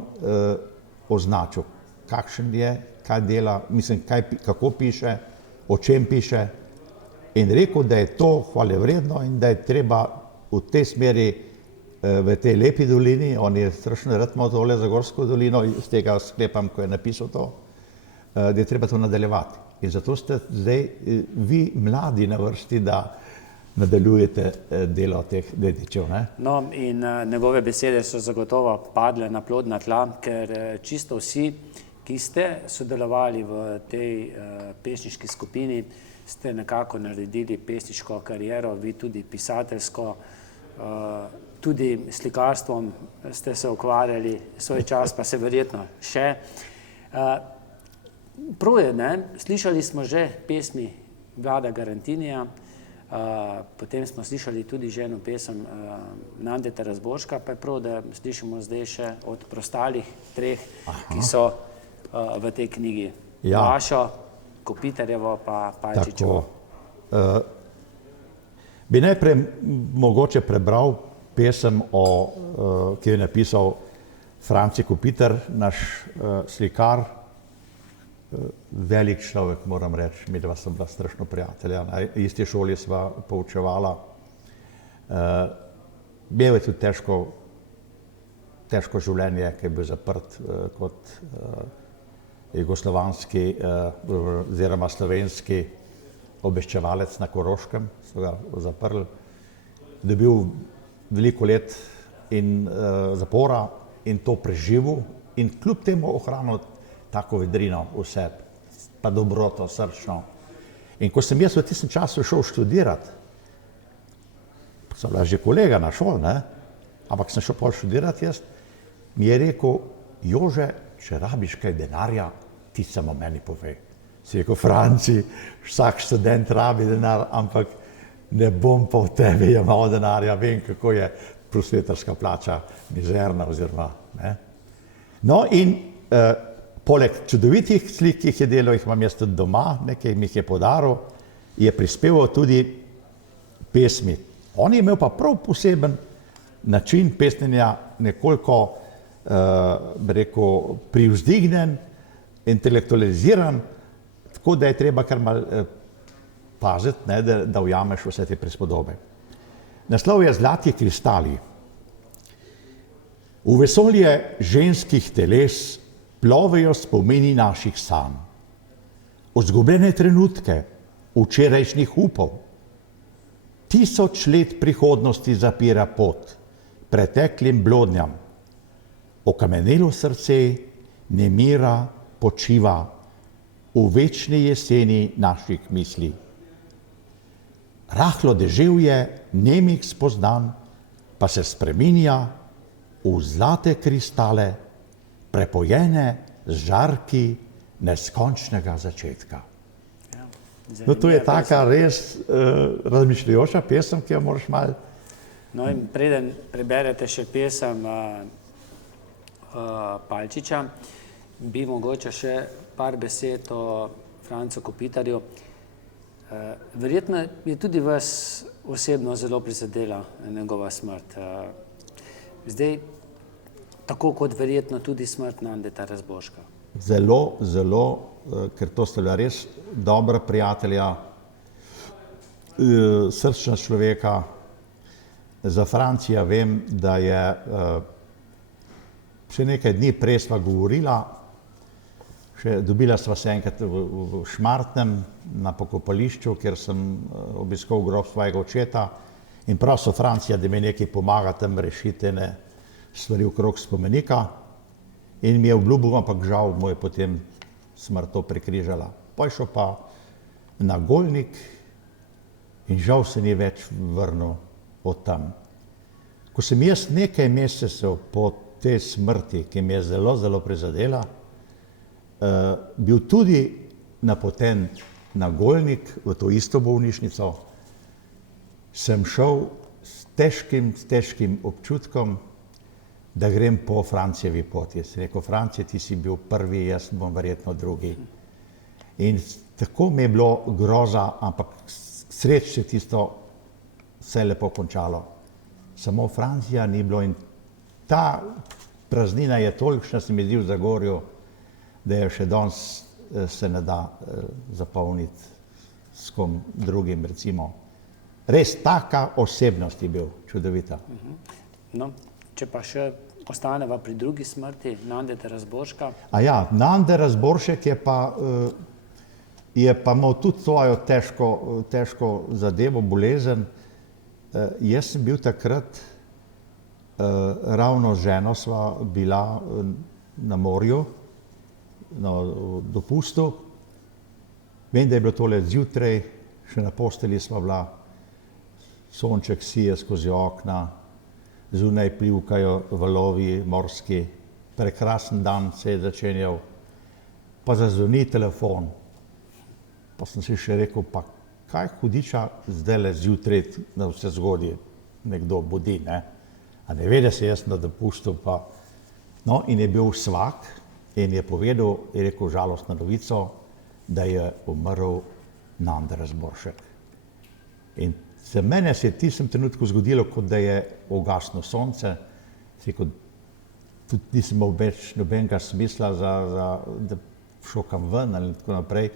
označil, kakšen je, kaj dela, mislim, kako piše, o čem piše in rekel, da je to hvalevredno in da je treba v tej smeri, v tej lepi dolini, on je strašno rad imel tole Zagorsko dolino, iz tega sklepam, ko je napisal to, da je treba to nadaljevati. In zato ste zdaj vi mladi na vrsti, da nadaljujete delo teh dedičev. Ne? No, in njegove besede so zagotovo padle na plodna tla, ker čisto vsi, ki ste sodelovali v tej pesniški skupini, ste nekako naredili pesniško kariero, vi tudi pisateljsko, tudi slikarstvom ste se ukvarjali, svoj čas pa se verjetno še. Prav je, ne? Slišali smo že pesmi Vlada Garantinija, potem smo slišali tudi že eno pesem Nandeta Razborška, pa je prav, da slišimo zdaj še od preostalih treh, ki so v tej knjigi. Ja. Vašo, Kopitarjevo pa Palčičevo. Bi najprej mogoče prebral pesem, ki jo je napisal Franci Kopitar, naš slikar, velik človek, moram reči, midva sva bila strašno prijatelja, na isti šoli sva poučevala. Imel je tudi težko življenje, ki je bil zaprt kot jugoslovanski oziroma slovenski obveščevalec na Koroškem, so ga zaprli. Dobil veliko let in zapora in to preživel in kljub temu ohranil tako vedrino vse, pa dobroto, srčno. In ko sem jaz v tistem času šel študirati, sem bila že kolega na šoli, ne? Ampak sem šel pol študirati jaz, mi je rekel, Jože, če rabiš kaj denarja, ti samo meni povej. Si rekel, Franci, vsak študent rabi denar, ampak ne bom pa v tebi jemal denarja, vem, kako je prosvetarska plača mizerna oziroma, ne. No in poleg čudovitih slik, ki jih je delal, jih imam jaz tudi doma, nekaj mi jih je podaril, je prispeval tudi pesmi. On je imel pa prav poseben način pesnjenja, nekoliko, bi rekel, privzdignen, intelektualiziran, tako da je treba kar malo paziti, ne, da ujameš vse te prispodobe. Naslov je Zlati kristali. V vesolje ženskih teles plovejo spomini naših sanj. Izgubljene trenutke, včerajšnjih upov. 1000 let prihodnosti zapira pot preteklim blodnjam. Okamenelo srce nemira počiva v večni jeseni naših misli. Rahlo deževje nemih spoznan pa se spreminja v zlate kristale, prepojene z žarki neskončnega začetka. No, to je taka res razmišljajoča pesem, ki jo moraš malo. No in preden preberete še pesem Palčiča, bi mogoče še par besed o Francu Kopitarju. Verjetno je tudi vas osebno zelo prizadela njegova smrt. Zdaj, tako kot verjetno tudi smrt Nandeta Razborška. Zelo, zelo, ker to sta bila res dobra prijatelja, srčna človeka. Za Francija vem, da je še nekaj dni prej sva govorila, dobila sva se enkrat v Šmartnem na pokopališču, kjer sem obiskal grob svojega očeta in prosil Francija, da mi nekaj pomaga tam rešiti ene stvari okrog spomenika. In mi je obljubil, ampak žal mu je potem smrt to prekrižala. Pa je šel pa na Golnik in žal se ni več vrnil od tam. Ko sem jaz nekaj mesecev po tej smrti, ki me je zelo, zelo prizadela, bil tudi napoten na Golnik, v to isto bolnišnico, sem šel s težkim občutkom, da grem po Francijevi poti. Jaz sem rekel, Francije, ti si bil prvi, jaz bom verjetno drugi. In tako mi je bilo groza, ampak sreč se tisto vse lepo končalo. Samo Francija ni bilo in ta praznina je tolikšna, se mi zdi v Zagorju, da je še danes se ne da zapolniti s kom drugim, recimo. Res taka osebnost je bil, čudovita. No, če pa še ostaneva pri drugi smrti, Nandeta Razborška. A ja, Nande Razboršek je pa je pa imel tudi svojo težko zadevo, bolezen. Jaz sem bil takrat, ravno z ženo sva bila na morju, na dopustu. Vem, da je bilo tole zjutraj, še na postelji sva bila, sonček sije skozi okna, zunaj plivkajo valovi morski, prekrasen dan se je začenjal, pa zazvoni telefon. Pa sem si še rekel, pa kaj hudiča zdajle zjutraj na vse zgodje nekdo budi, ne? A ne ve, da se jaz na dopustu pa... No, in je bil svak in je povedal, je rekel žalostno novico, da je umrl Nande Razboršek. In za mene se je v tistem trenutku zgodilo, kot da je ugasnilo sonce, rekel, tudi nisem imel več nobenega smisla da šokam ven ali tako naprej.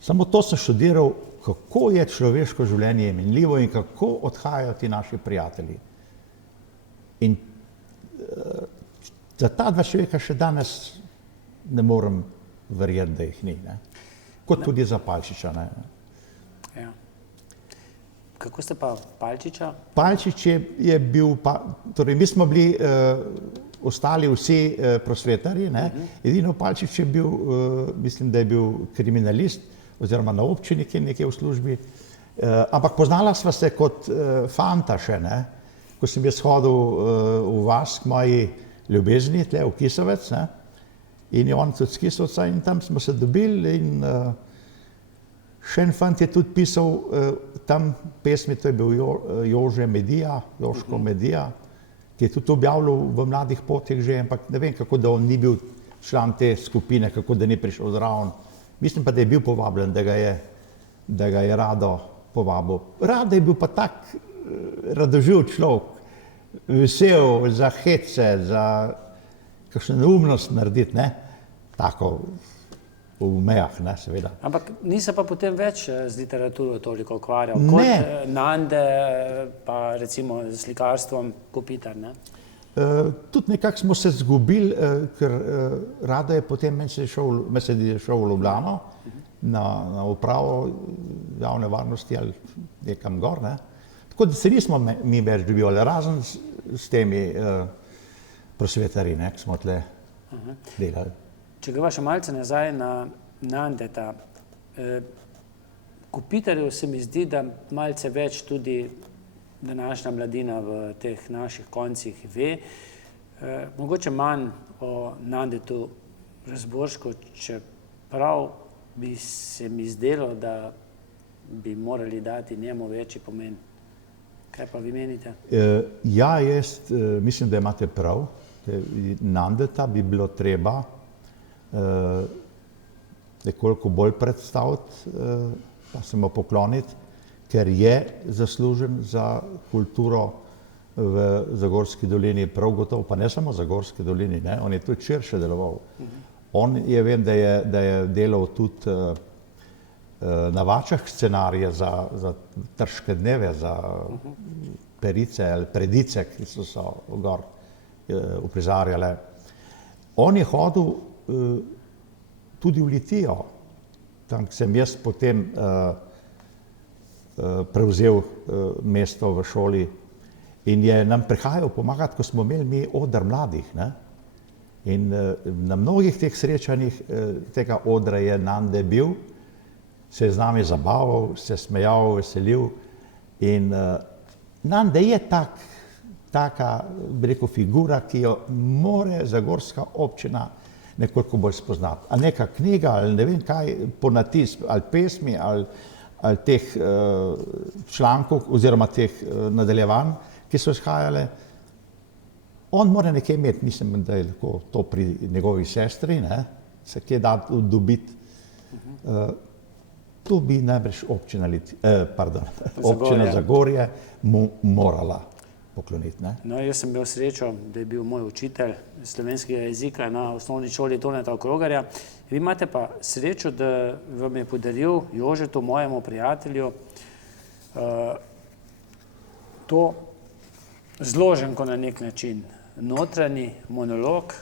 Samo to sem študiral, kako je človeško življenje minljivo in kako odhajajo ti naši prijatelji. In za ta dva človeka še danes ne morem verjeti, da jih ni, ne? Kot tudi za Palčiča, ne? Ja. Kako ste pa Palčiča? Palčič je bil, torej mi smo bili ostali vsi prosvetarji, ne? Edino Palčič je bil, mislim, da je bil kriminalist, oziroma na občini, ki je nekje v službi. Ampak poznala sva se kot fanta še, ne? Ko sem jaz hodil v vas k moji ljubezni, tle v Kisovec, ne? In je on tudi z Kisovca in tam smo se dobili in še en fant je tudi pisal tam pesmi, to je bil Jože Medija, Joško Medija, ki je tudi objavljal v Mladih potih že, ampak ne vem, kako da on ni bil član te skupine, kako da ni prišel zraven. Mislim pa, da je bil povabljen, da ga je Rado povabil. Rado je bil pa tak radoživ človek, vesel za hece, za kakšno neumnost narediti, ne? Tako v mejah, ne, seveda. Ampak nisi pa potem več z literaturo toliko ukvarjal, Ne. kot Nande, pa recimo z slikarstvom Kopitar, ne? Tudi nekako smo se zgubili, ker Rado je potem meni se je šel v Ljubljano na upravo javne varnosti ali nekam gor, ne. Tako da se nismo mi več dobivali, razen s temi prosvetarji, ne, ki smo tle delali. Če greva še malce nazaj na Nandeta, Kopitarjev se mi zdi, da malce več tudi današnja mladina v teh naših koncih ve. Mogoče manj o Nandetu Razboršku, čeprav bi se mi zdelo, da bi morali dati njemu večji pomen. Kaj pa vi menite? Ja, jaz mislim, da imate prav. Nandeta bi bilo treba nekoliko bolj predstaviti, pa se mu pokloniti, ker je zaslužen za kulturo v Zagorski dolini, prav gotovo, pa ne samo v Zagorski dolini, ne? On je tudi širše deloval. On je, vem, da je delal tudi na Vačah scenarije za Trške dneve, za Perice ali Predice, ki so se gor uprizarjale. On je hodil tudi v Litijo, tam sem jaz potem prevzel mesto v šoli in je nam prihajal pomagati, ko smo imeli mi oder mladih, ne? In na mnogih teh srečanjih tega odra je Nande bil, se je z nami zabaval, se smejal, veselil in Nande je taka, bi rekel, figura, ki jo more zagorska občina nekoliko bolj spoznati. A neka knjiga ali ne vem kaj, ponatis ali pesmi ali teh člankov oziroma teh nadaljevanj, ki so izhajale. On mora nekje imeti, mislim, da je lahko to pri njegovi sestri, ne, se kje da dobiti. To bi najbrž občina Zagorje mu morala pokloniti, ne. No, jaz sem imel srečo, da je bil moj učitelj slovenskega jezika na osnovni šoli Toneta Okrogarja. Vi imate pa srečo, da vam je podaril Jožetu, mojemu prijatelju, to zloženko na nek način. Notranji monolog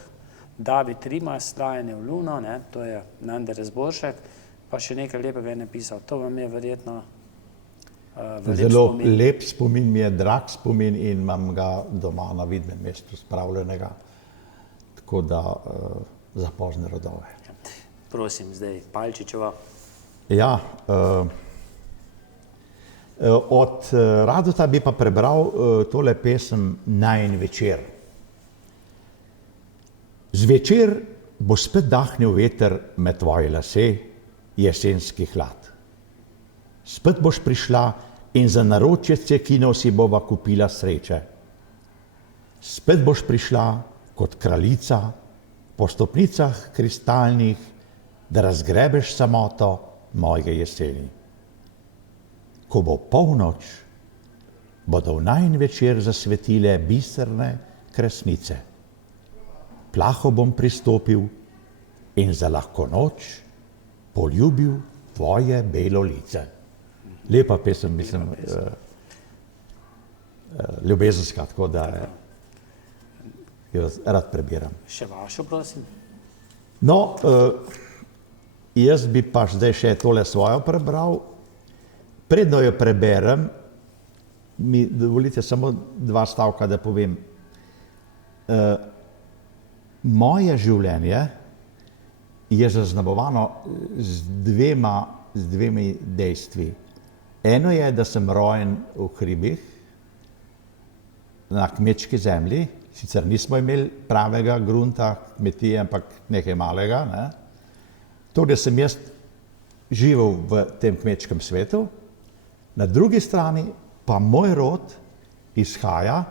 David Rimas, Lajanje v luno, ne, to je Nande Razboršek, Pa še nekaj lepega je napisal. To vam je verjetno v lep Zelo spomin. lep spomin mi je, drag spomin in imam ga doma na vidnem mestu spravljenega. Tako da za pozne rodove. Prosim, zdaj Palčičeva. Ja, od Radota bi pa prebral tole pesem Najin večer. Zvečer bo spet dahnil veter med tvoje lase, jesenski hlad. Spet boš prišla in za naročje cekinov si bova kupila sreče. Spet boš prišla kot kraljica po stopnicah kristalnih, da razgrebeš samoto mojega jeseni. Ko bo polnoč, bodo v najin večer zasvetile biserne kresnice. Plaho bom pristopil in za lahko noč poljubil tvoje belo lice. Lepa pesem, mislim, ljubezenska, tako da jo rad prebiram. Še vašo, prosim. No, jaz bi pa zdaj še tole svojo prebral. Predno jo preberem, mi dovolite samo 2 stavka, da povem. Moje življenje je zaznamovano z dvemi dejstvi. Eno je, da sem rojen v hribih, na kmečki zemlji, sicer nismo imeli pravega grunta, kmetije, ampak nekaj malega. Ne? To, da sem jaz živel v tem kmečkem svetu, na drugi strani pa moj rod izhaja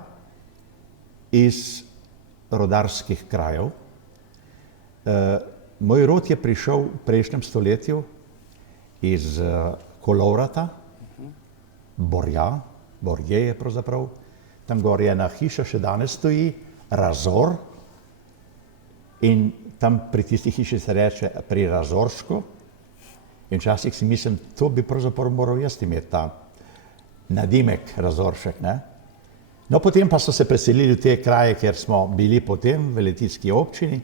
iz rodarskih krajev. Moj rod je prišel v prejšnjem stoletju iz Kolovrata, Borje je pravzaprav, tam gor je ena hiša, še danes stoji, Razor, in tam pri tisti hiši se reče pri Razorško. In včasih si mislim, to bi pravzaprav moral jaz imeti ta nadimek Razoršek. Ne? No, potem pa so se preselili v te kraje, kjer smo bili potem v Litijski občini.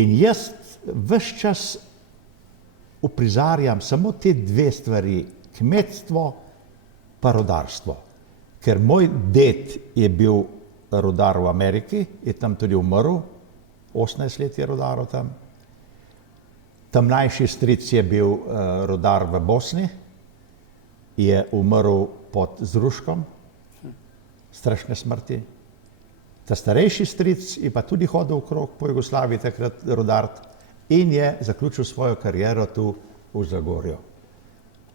In jaz ves čas uprizarjam samo te 2 stvari, kmetstvo pa rodarstvo. Ker moj ded je bil rodar v Ameriki, je tam tudi umrl, 18 let je rodaril tam. Mlajši stric je bil rodar v Bosni, je umrl pod Zruškom, strašne smrti. Ta starejši stric je pa tudi hodil okrog po Jugoslaviji takrat rodart in je zaključil svojo kariero tu v Zagorju,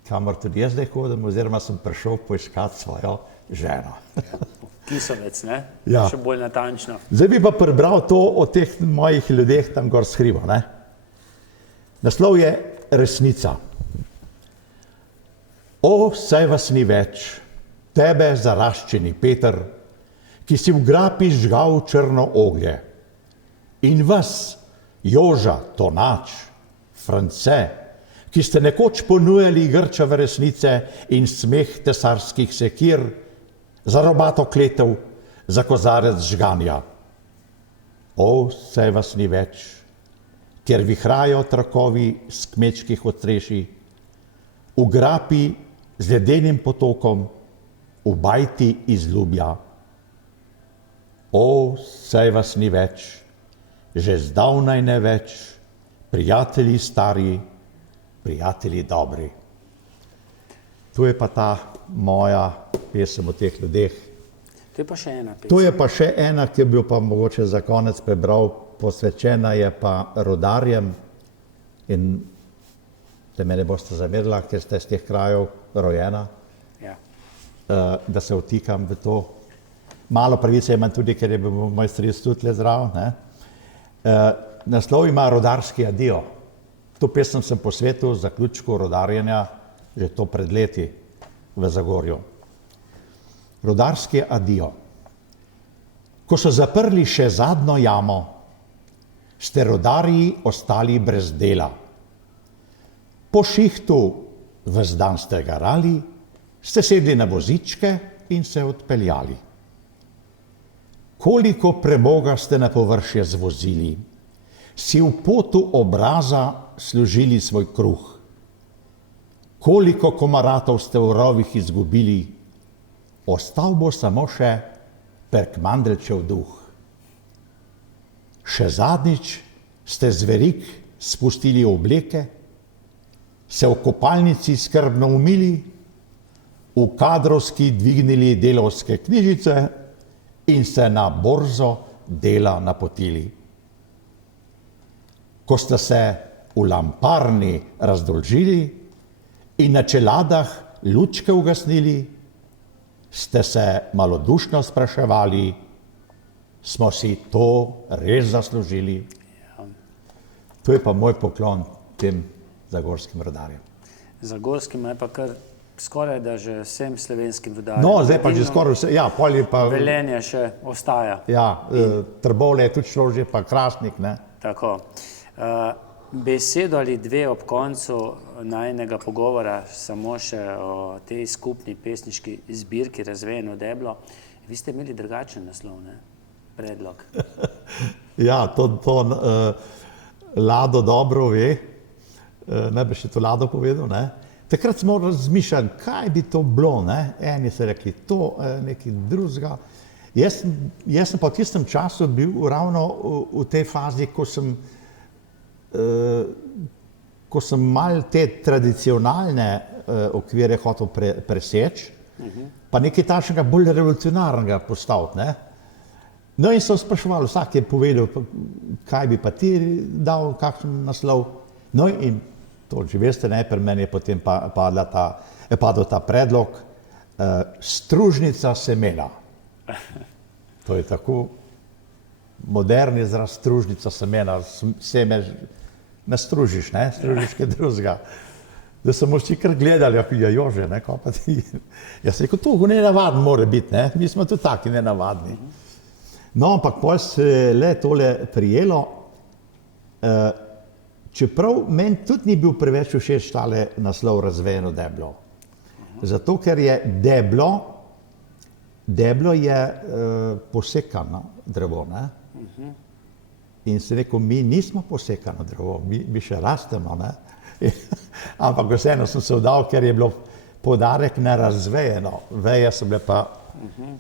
kamor tudi jaz zdaj hodim, oziroma sem prišel poiskati svojo ženo. Kisovec, ne? Ja. Še bolj natančno. Zdaj bi pa prebral to o teh mojih ljudeh tam gor s hriba, ne? Naslov je Resnica. O, saj vas ni več, tebe zaraščeni Peter, ki si v grapi žgal črno oglje. In vas, Joža, Tonač, France, ki ste nekoč ponujali grčave resnice in smeh tesarskih sekir, za robato kletev, za kozarec žganja. O, saj vas ni več, ker vihrajo trakovi s kmečkih ostrešij, v grapi z ledenim potokom, v bajti iz Ljubja. O, saj vas ni več, že zdavnaj ne več, prijatelji stari, prijatelji dobri. To je pa ta moja pesem o teh ljudeh. To je pa še ena pesem. To je pa še ena, ki bi jo pa mogoče za konec prebral, posvečena je pa rodarjem in da me ne boste zamerila, ker ste iz teh krajev rojena, Ja. Da se vtikam v to. Malo pravice imam tudi, ker je bil moj stric tudi le zraven. Naslov ima Rodarski adijo. To pesem sem posvetil zaključku rodarjenja že to pred leti v Zagorju. Rodarski adijo. Ko so zaprli še zadnjo jamo, ste rodarji ostali brez dela. Po šihtu ves dan ste garali, ste sedli na vozičke in se odpeljali. Koliko premoga ste na površje zvozili, si v potu obraza služili svoj kruh. Koliko komaratov ste v rovih izgubili, ostal bo samo še Perkmandeljčev duh. Še zadnjič ste z verig spustili obleke, se v kopalnici skrbno umili, v kadrovski dvignili delovske knjižice in se na borzo dela napotili. Ko ste se v lamparni razdolžili in na čeladah lučke ugasnili, ste se malodušno spraševali, smo si to res zaslužili. To je pa moj poklon tem zagorskim rudarjem. Zagorskim je pa kar skoraj da že vsem slovenskim rudarjem. No, zdaj pa že skoraj vse, ja, pol je pa... Velenje še ostaja. Ja, Trbovlje je tudi šlo že, pa Hrastnik, ne? Tako. Besedo ali dve ob koncu najinega pogovora samo še o tej skupni pesniški zbirki Razvejeno deblo. Vi ste imeli drugačen naslov, ne? Predlog. Ja, to Lado dobro ve, najbrž je to Lado povedal, ne? Takrat smo razmišljali, kaj bi to bilo, ne? Eni so rekli to, nekaj drugega. Jaz sem pa v tistem času bil ravno v tej fazi, ko sem mal te tradicionalne okvire hotel preseči, pa nekaj takšnega bolj revolucionarnega postaviti, ne? No in sem spraševal, vsak je povedal, kaj bi pa ti dal, kakšen naslov. No in to že veste, ne, pri meni je potem padel ta predlog Stružnica semena. To je tako moderni izraz, stružnica semena, seme ne stružiš, ne, stružiš kaj drugega. Da so mošči kar gledali, ja Jože, ne, ko pa ti. Jaz rekel, to nenavaden mora biti, ne, mi smo tudi taki nenavadni. No, ampak potem se je le tole prijelo, čeprav meni tudi ni bil preveč všeč tale naslov Razvejeno deblo. Zato, ker je deblo je posekano drevo, ne? In si rekel, mi nismo posekano drevo, mi še rastemo, ne? Ampak vseeno sem se vdal, ker je bilo poudarek na razvejeno. Veje so bile pa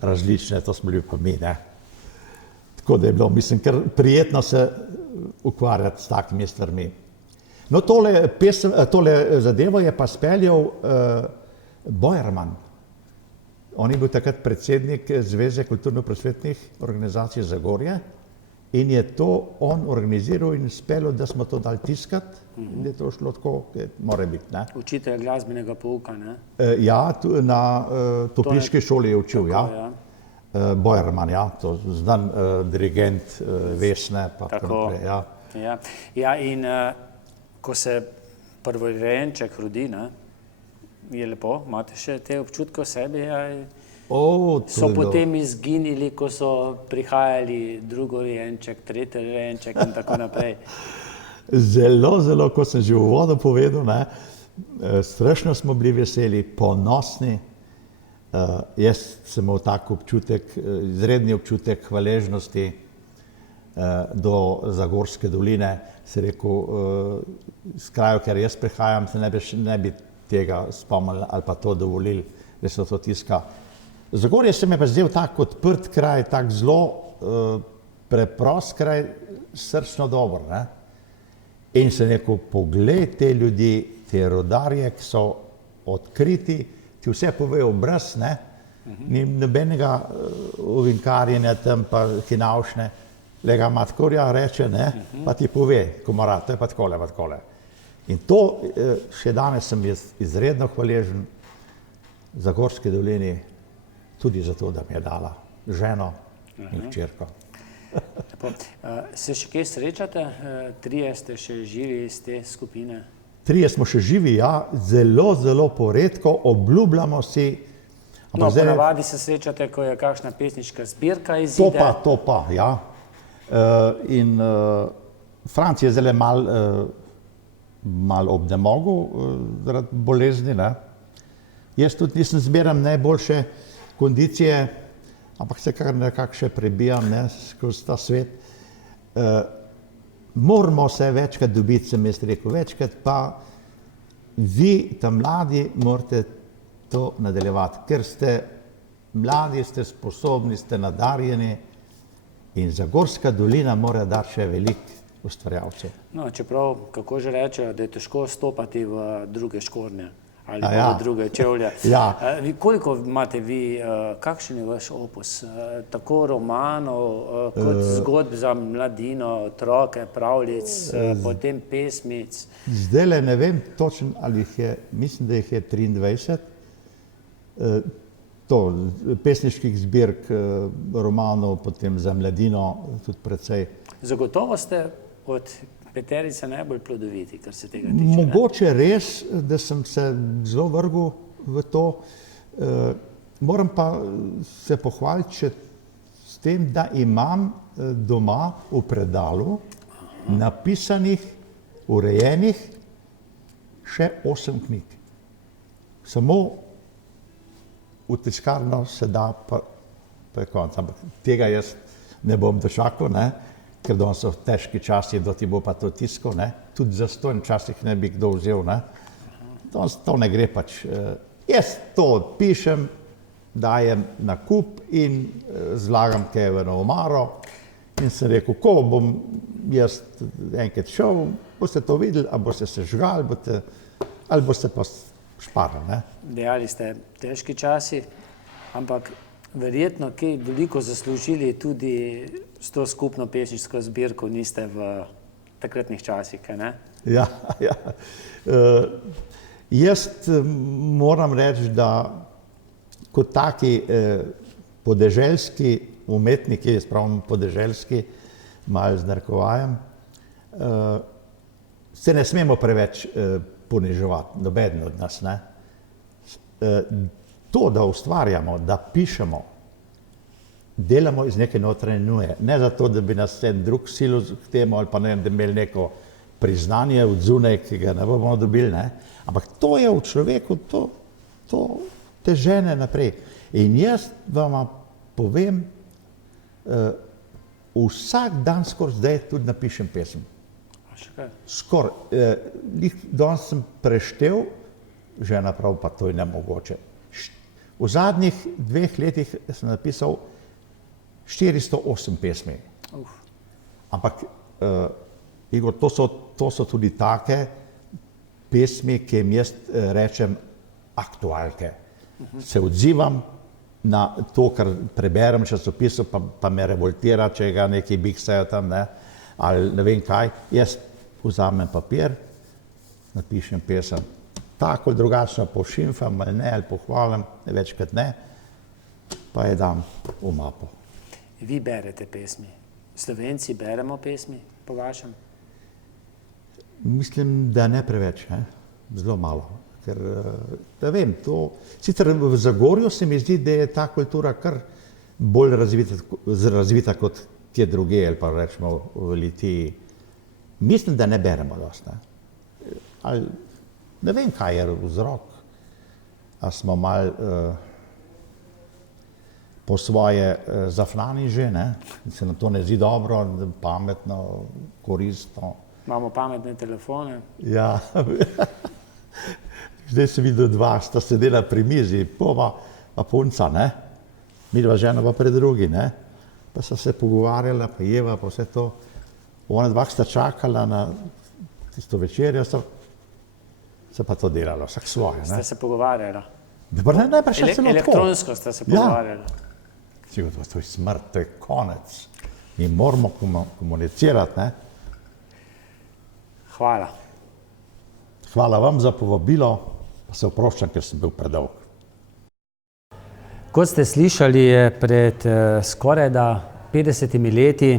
različne, to smo bili pa mi, ne? Tako da je bilo, mislim, ker prijetno se ukvarjati s takimi stvarmi. No, tole zadevo je pa speljal Bojerman. On je bil takrat predsednik Zveze kulturno-prosvetnih organizacij Zagorje in je to on organiziral in speljal, da smo to dali tiskati, da je to šlo tako, kot mora biti, ne? Učitelj glasbenega pouka, ne? Ja, na Topliški šoli je učil, ja. Bojerman, ja, to znan dirigent Vesne, pa tako naprej, ja. Ja, in ko se prvorojenček rodi, ne, je lepo, imate še te občutke v sebi, so potem izginili, ko so prihajali drugorojenček, tretjerojenček in tako naprej. Zelo, zelo, kot sem že v uvodu povedal, ne, strašno smo bili veseli, ponosni. Jaz sem imel tak občutek, izredni občutek hvaležnosti do Zagorske doline. Se rekel, z krajev, ker jaz prihajam, se ne bi tega spomnili ali pa to dovolili, da se to tiska. Zagorje se mi pa zdel tak odprt kraj, tak zelo preprost kraj, srčno dober, ne? In se rekel, poglej te ljudi, te rudarje, ki so odkriti, ti vse povejo brez, ne, ni nobenega ovinkarjenja tam, pa hinavšne, lega matkorja reče, ne, pa ti pove, komarat, to je pa takole, pa takole. In to, še danes sem izredno hvaležen Zagorski dolini, tudi zato, da mi je dala ženo in hčerko. Se še kje srečate? Trije ste še živi iz te skupine? Trije smo še živi, ja, zelo, zelo poredko, obljubljamo si. No, ponavadi se srečate, ko je kakšna pesniška zbirka izide. To pa, ja. In Franc je zdaj mal obnemogu zaradi bolezni, ne. Jaz tudi nisem zmeram najboljše kondicije, ampak se kar nekako še prebijam, ne, skozi ta svet. moramo se večkrat dobiti, sem jaz rekel, večkrat pa vi, ta mladi, morate to nadaljevati, ker ste mladi, ste sposobni, ste nadarjeni in Zagorska dolina mora dati še veliko ustvarjalcev. No, čeprav, kako že rečejo, da je težko stopati v druge škornje ali ja. v druge čevlje. Ja. Koliko imate vi, kakšen je vaš opus? Tako romanov, kot zgodb za mladino, otroke, pravljic, potem pesmic? Zdajle ne vem točno, ali jih je, mislim, da jih je 23. Pesniških zbirk, romanov, potem za mladino tudi precej. Zagotovo ste od peterice najbolj plodoviti, kar se tega tiče. Mogoče res, da sem se zelo vrgel v to. Moram pa se pohvaliti še s tem, da imam doma v predalu napisanih, urejenih še 8 knjig. Samo v tiskarno se da, pa je konec. Ampak tega jaz ne bom dočakal, ne? Ker danes so težki časi, da ti bo pa to tiskal, ne? Tudi za stojn časih ne bi kdo vzel, ne? Danes to ne gre pač. Jaz to odpišem, dajem na kup in zlagam kaj v eno omaro in sem rekel, ko bom jaz enkrat šel, boste to videli, ali boste se žgali, ali boste pa šparali, ne? Dejali ste težki časi, ampak verjetno kaj veliko zaslužili tudi s to skupno pesniško zbirko niste v takratnih časih, kaj ne? Ja, ja. Jaz moram reči, da kot taki podeželski umetniki, jaz pravim podeželski, malo z narekovajem, se ne smemo preveč poniževati, nobeden od nas, ne. To, da ustvarjamo, da pišemo, delamo iz neke notranje nuje. Ne zato, da bi nas en drug silil k temu ali pa ne vem, da bi imeli neko priznanje od zunaj, ki ga ne bomo dobili, ne. Ampak to je v človeku, to te žene naprej. In jaz vam povem, vsak dan skoraj zdaj tudi napišem pesem. Skoraj. Danes sem preštel, žena prav, pa to je nemogoče. V zadnjih 2 letih sem napisal 408 pesmi. Ampak, Igor, to so tudi take pesmi, ki jim jaz rečem aktualke. Se odzivam na to, kar preberem v časopisu, pa me revoltira, če ga neki biksajo tam, ne, ali ne vem kaj. Jaz vzamem papir, napišem pesem. Tako ali drugačno pošimfam ali ne, ali pohvalim, večkrat ne, pa je dam v mapo. Vi berete pesmi. Slovenci beremo pesmi, po vašem? Mislim, da ne preveč, zelo malo. Ker, da vem, to, sicer v Zagorju se mi zdi, da je ta kultura kar bolj razvita kot kje druge, ali pa rečemo v Litiji. Mislim, da ne beremo dosti, ne. Ali, ne vem, kaj je vzrok. A smo malo po svoje zafnani že, ne? Se nam to ne zdi dobro, pametno, koristno. Imamo pametne telefone. Ja. Zdaj sem videl 2, sta sedela pri mizi, pa punca, ne? Midva žena pa pri drugi, ne? Pa sta se pogovarjala, pa jeva, pa vse to. Ona 2 sta čakala na tisto večerjo, se pa to delalo, vsak svoje, ne? Ste se pogovarjala? Najprej še celo tako. Elektronsko ste se pogovarjala? Sigurno, to je smrt, to je konec. Mi moramo komunicirati, ne? Hvala. Hvala vam za povabilo, pa se oproščam, ker sem bil predolg. Kot ste slišali, je pred skorajda 50 leti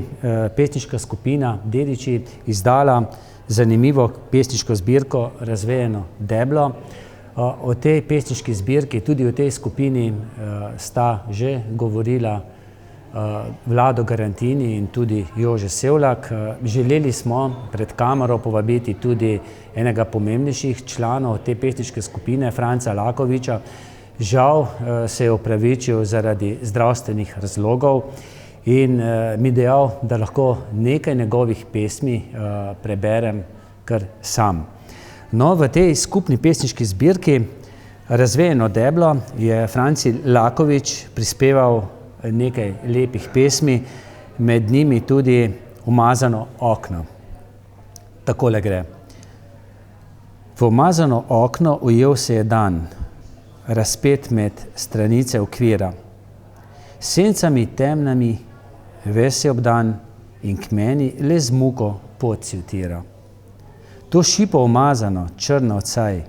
pesniška skupina Dediči izdala zanimivo pesniško zbirko Razvejeno deblo. O tej pesniški zbirki, tudi o tej skupini sta že govorila Vlado Garantini in tudi Jože Sevlak. Želeli smo pred kamero povabiti tudi enega pomembnejših članov te pesniške skupine, Franca Lakoviča. Žal se je opravičil zaradi zdravstvenih razlogov in mi dejal, da lahko nekaj njegovih pesmi preberem kar sam. No, v tej skupni pesniški zbirki Razvejeno deblo je Franci Lakovič prispeval nekaj lepih pesmi, med njimi tudi Umazano okno. Takole gre. V umazano okno ujel se je dan, razpet med stranice okvira. S sencami temnimi ves je obdan in k meni le z muko pot si utira. To šipo umazano, črno odsaj,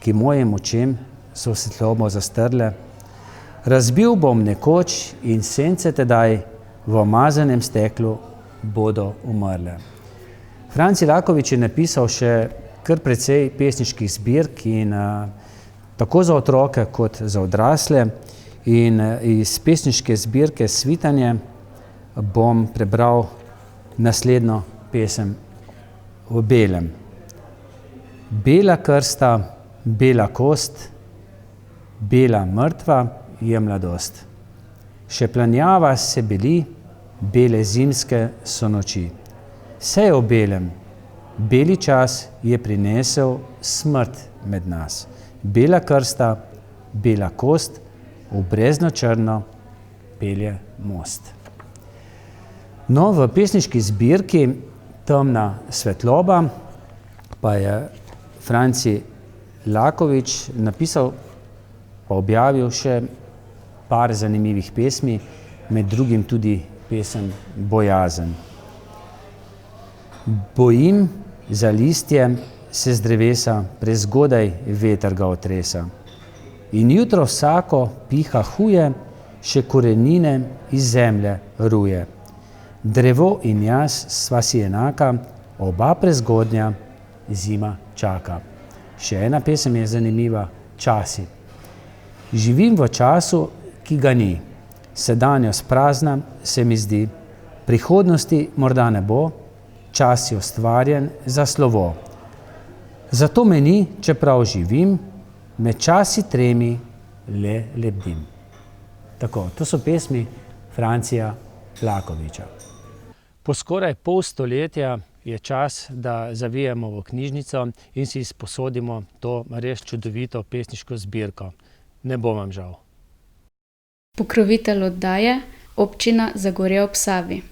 ki mojim očem so svetlobo zastrle, razbil bom nekoč in sence tedaj v umazanem steklu bodo umrle. Franci Lakovič je napisal še kar precej pesniških zbirk in tako za otroke kot za odrasle, in iz pesniške zbirke Svitanje bom prebral naslednjo pesem v belem. Bela krsta, bela kost, bela mrtva je mladost. Še planjava se beli, bele zimske so noči. Vse je v belem, beli čas je prinesel smrt med nas. Bela krsta, bela kost, v brezno črno pelje most. No, v pesniški zbirki Temna svetloba pa je Franci Lakovič napisal pa objavil še par zanimivih pesmi, med drugim tudi pesem Bojazen. Bojim za listje se z drevesa, prezgodaj veter ga otresa. In jutro vsako piha huje, še korenine iz zemlje ruje. Drevo in jaz sva si enaka, oba prezgodnja, zima čaka. Še ena pesem je zanimiva, Časi. Živim v času, ki ga ni. Sedanjost prazna se mi zdi. Prihodnosti morda ne bo, čas je ustvarjen za slovo. Zato me ni, čeprav živim, med časi tremi le lebdim. Tako, to so pesmi Francija Lakoviča. Po skoraj pol stoletja je čas, da zavijemo v knjižnico in si izposodimo to res čudovito pesniško zbirko. Ne bo vam žal. Pokrovitelj oddaje Občina Zagorje ob Savi.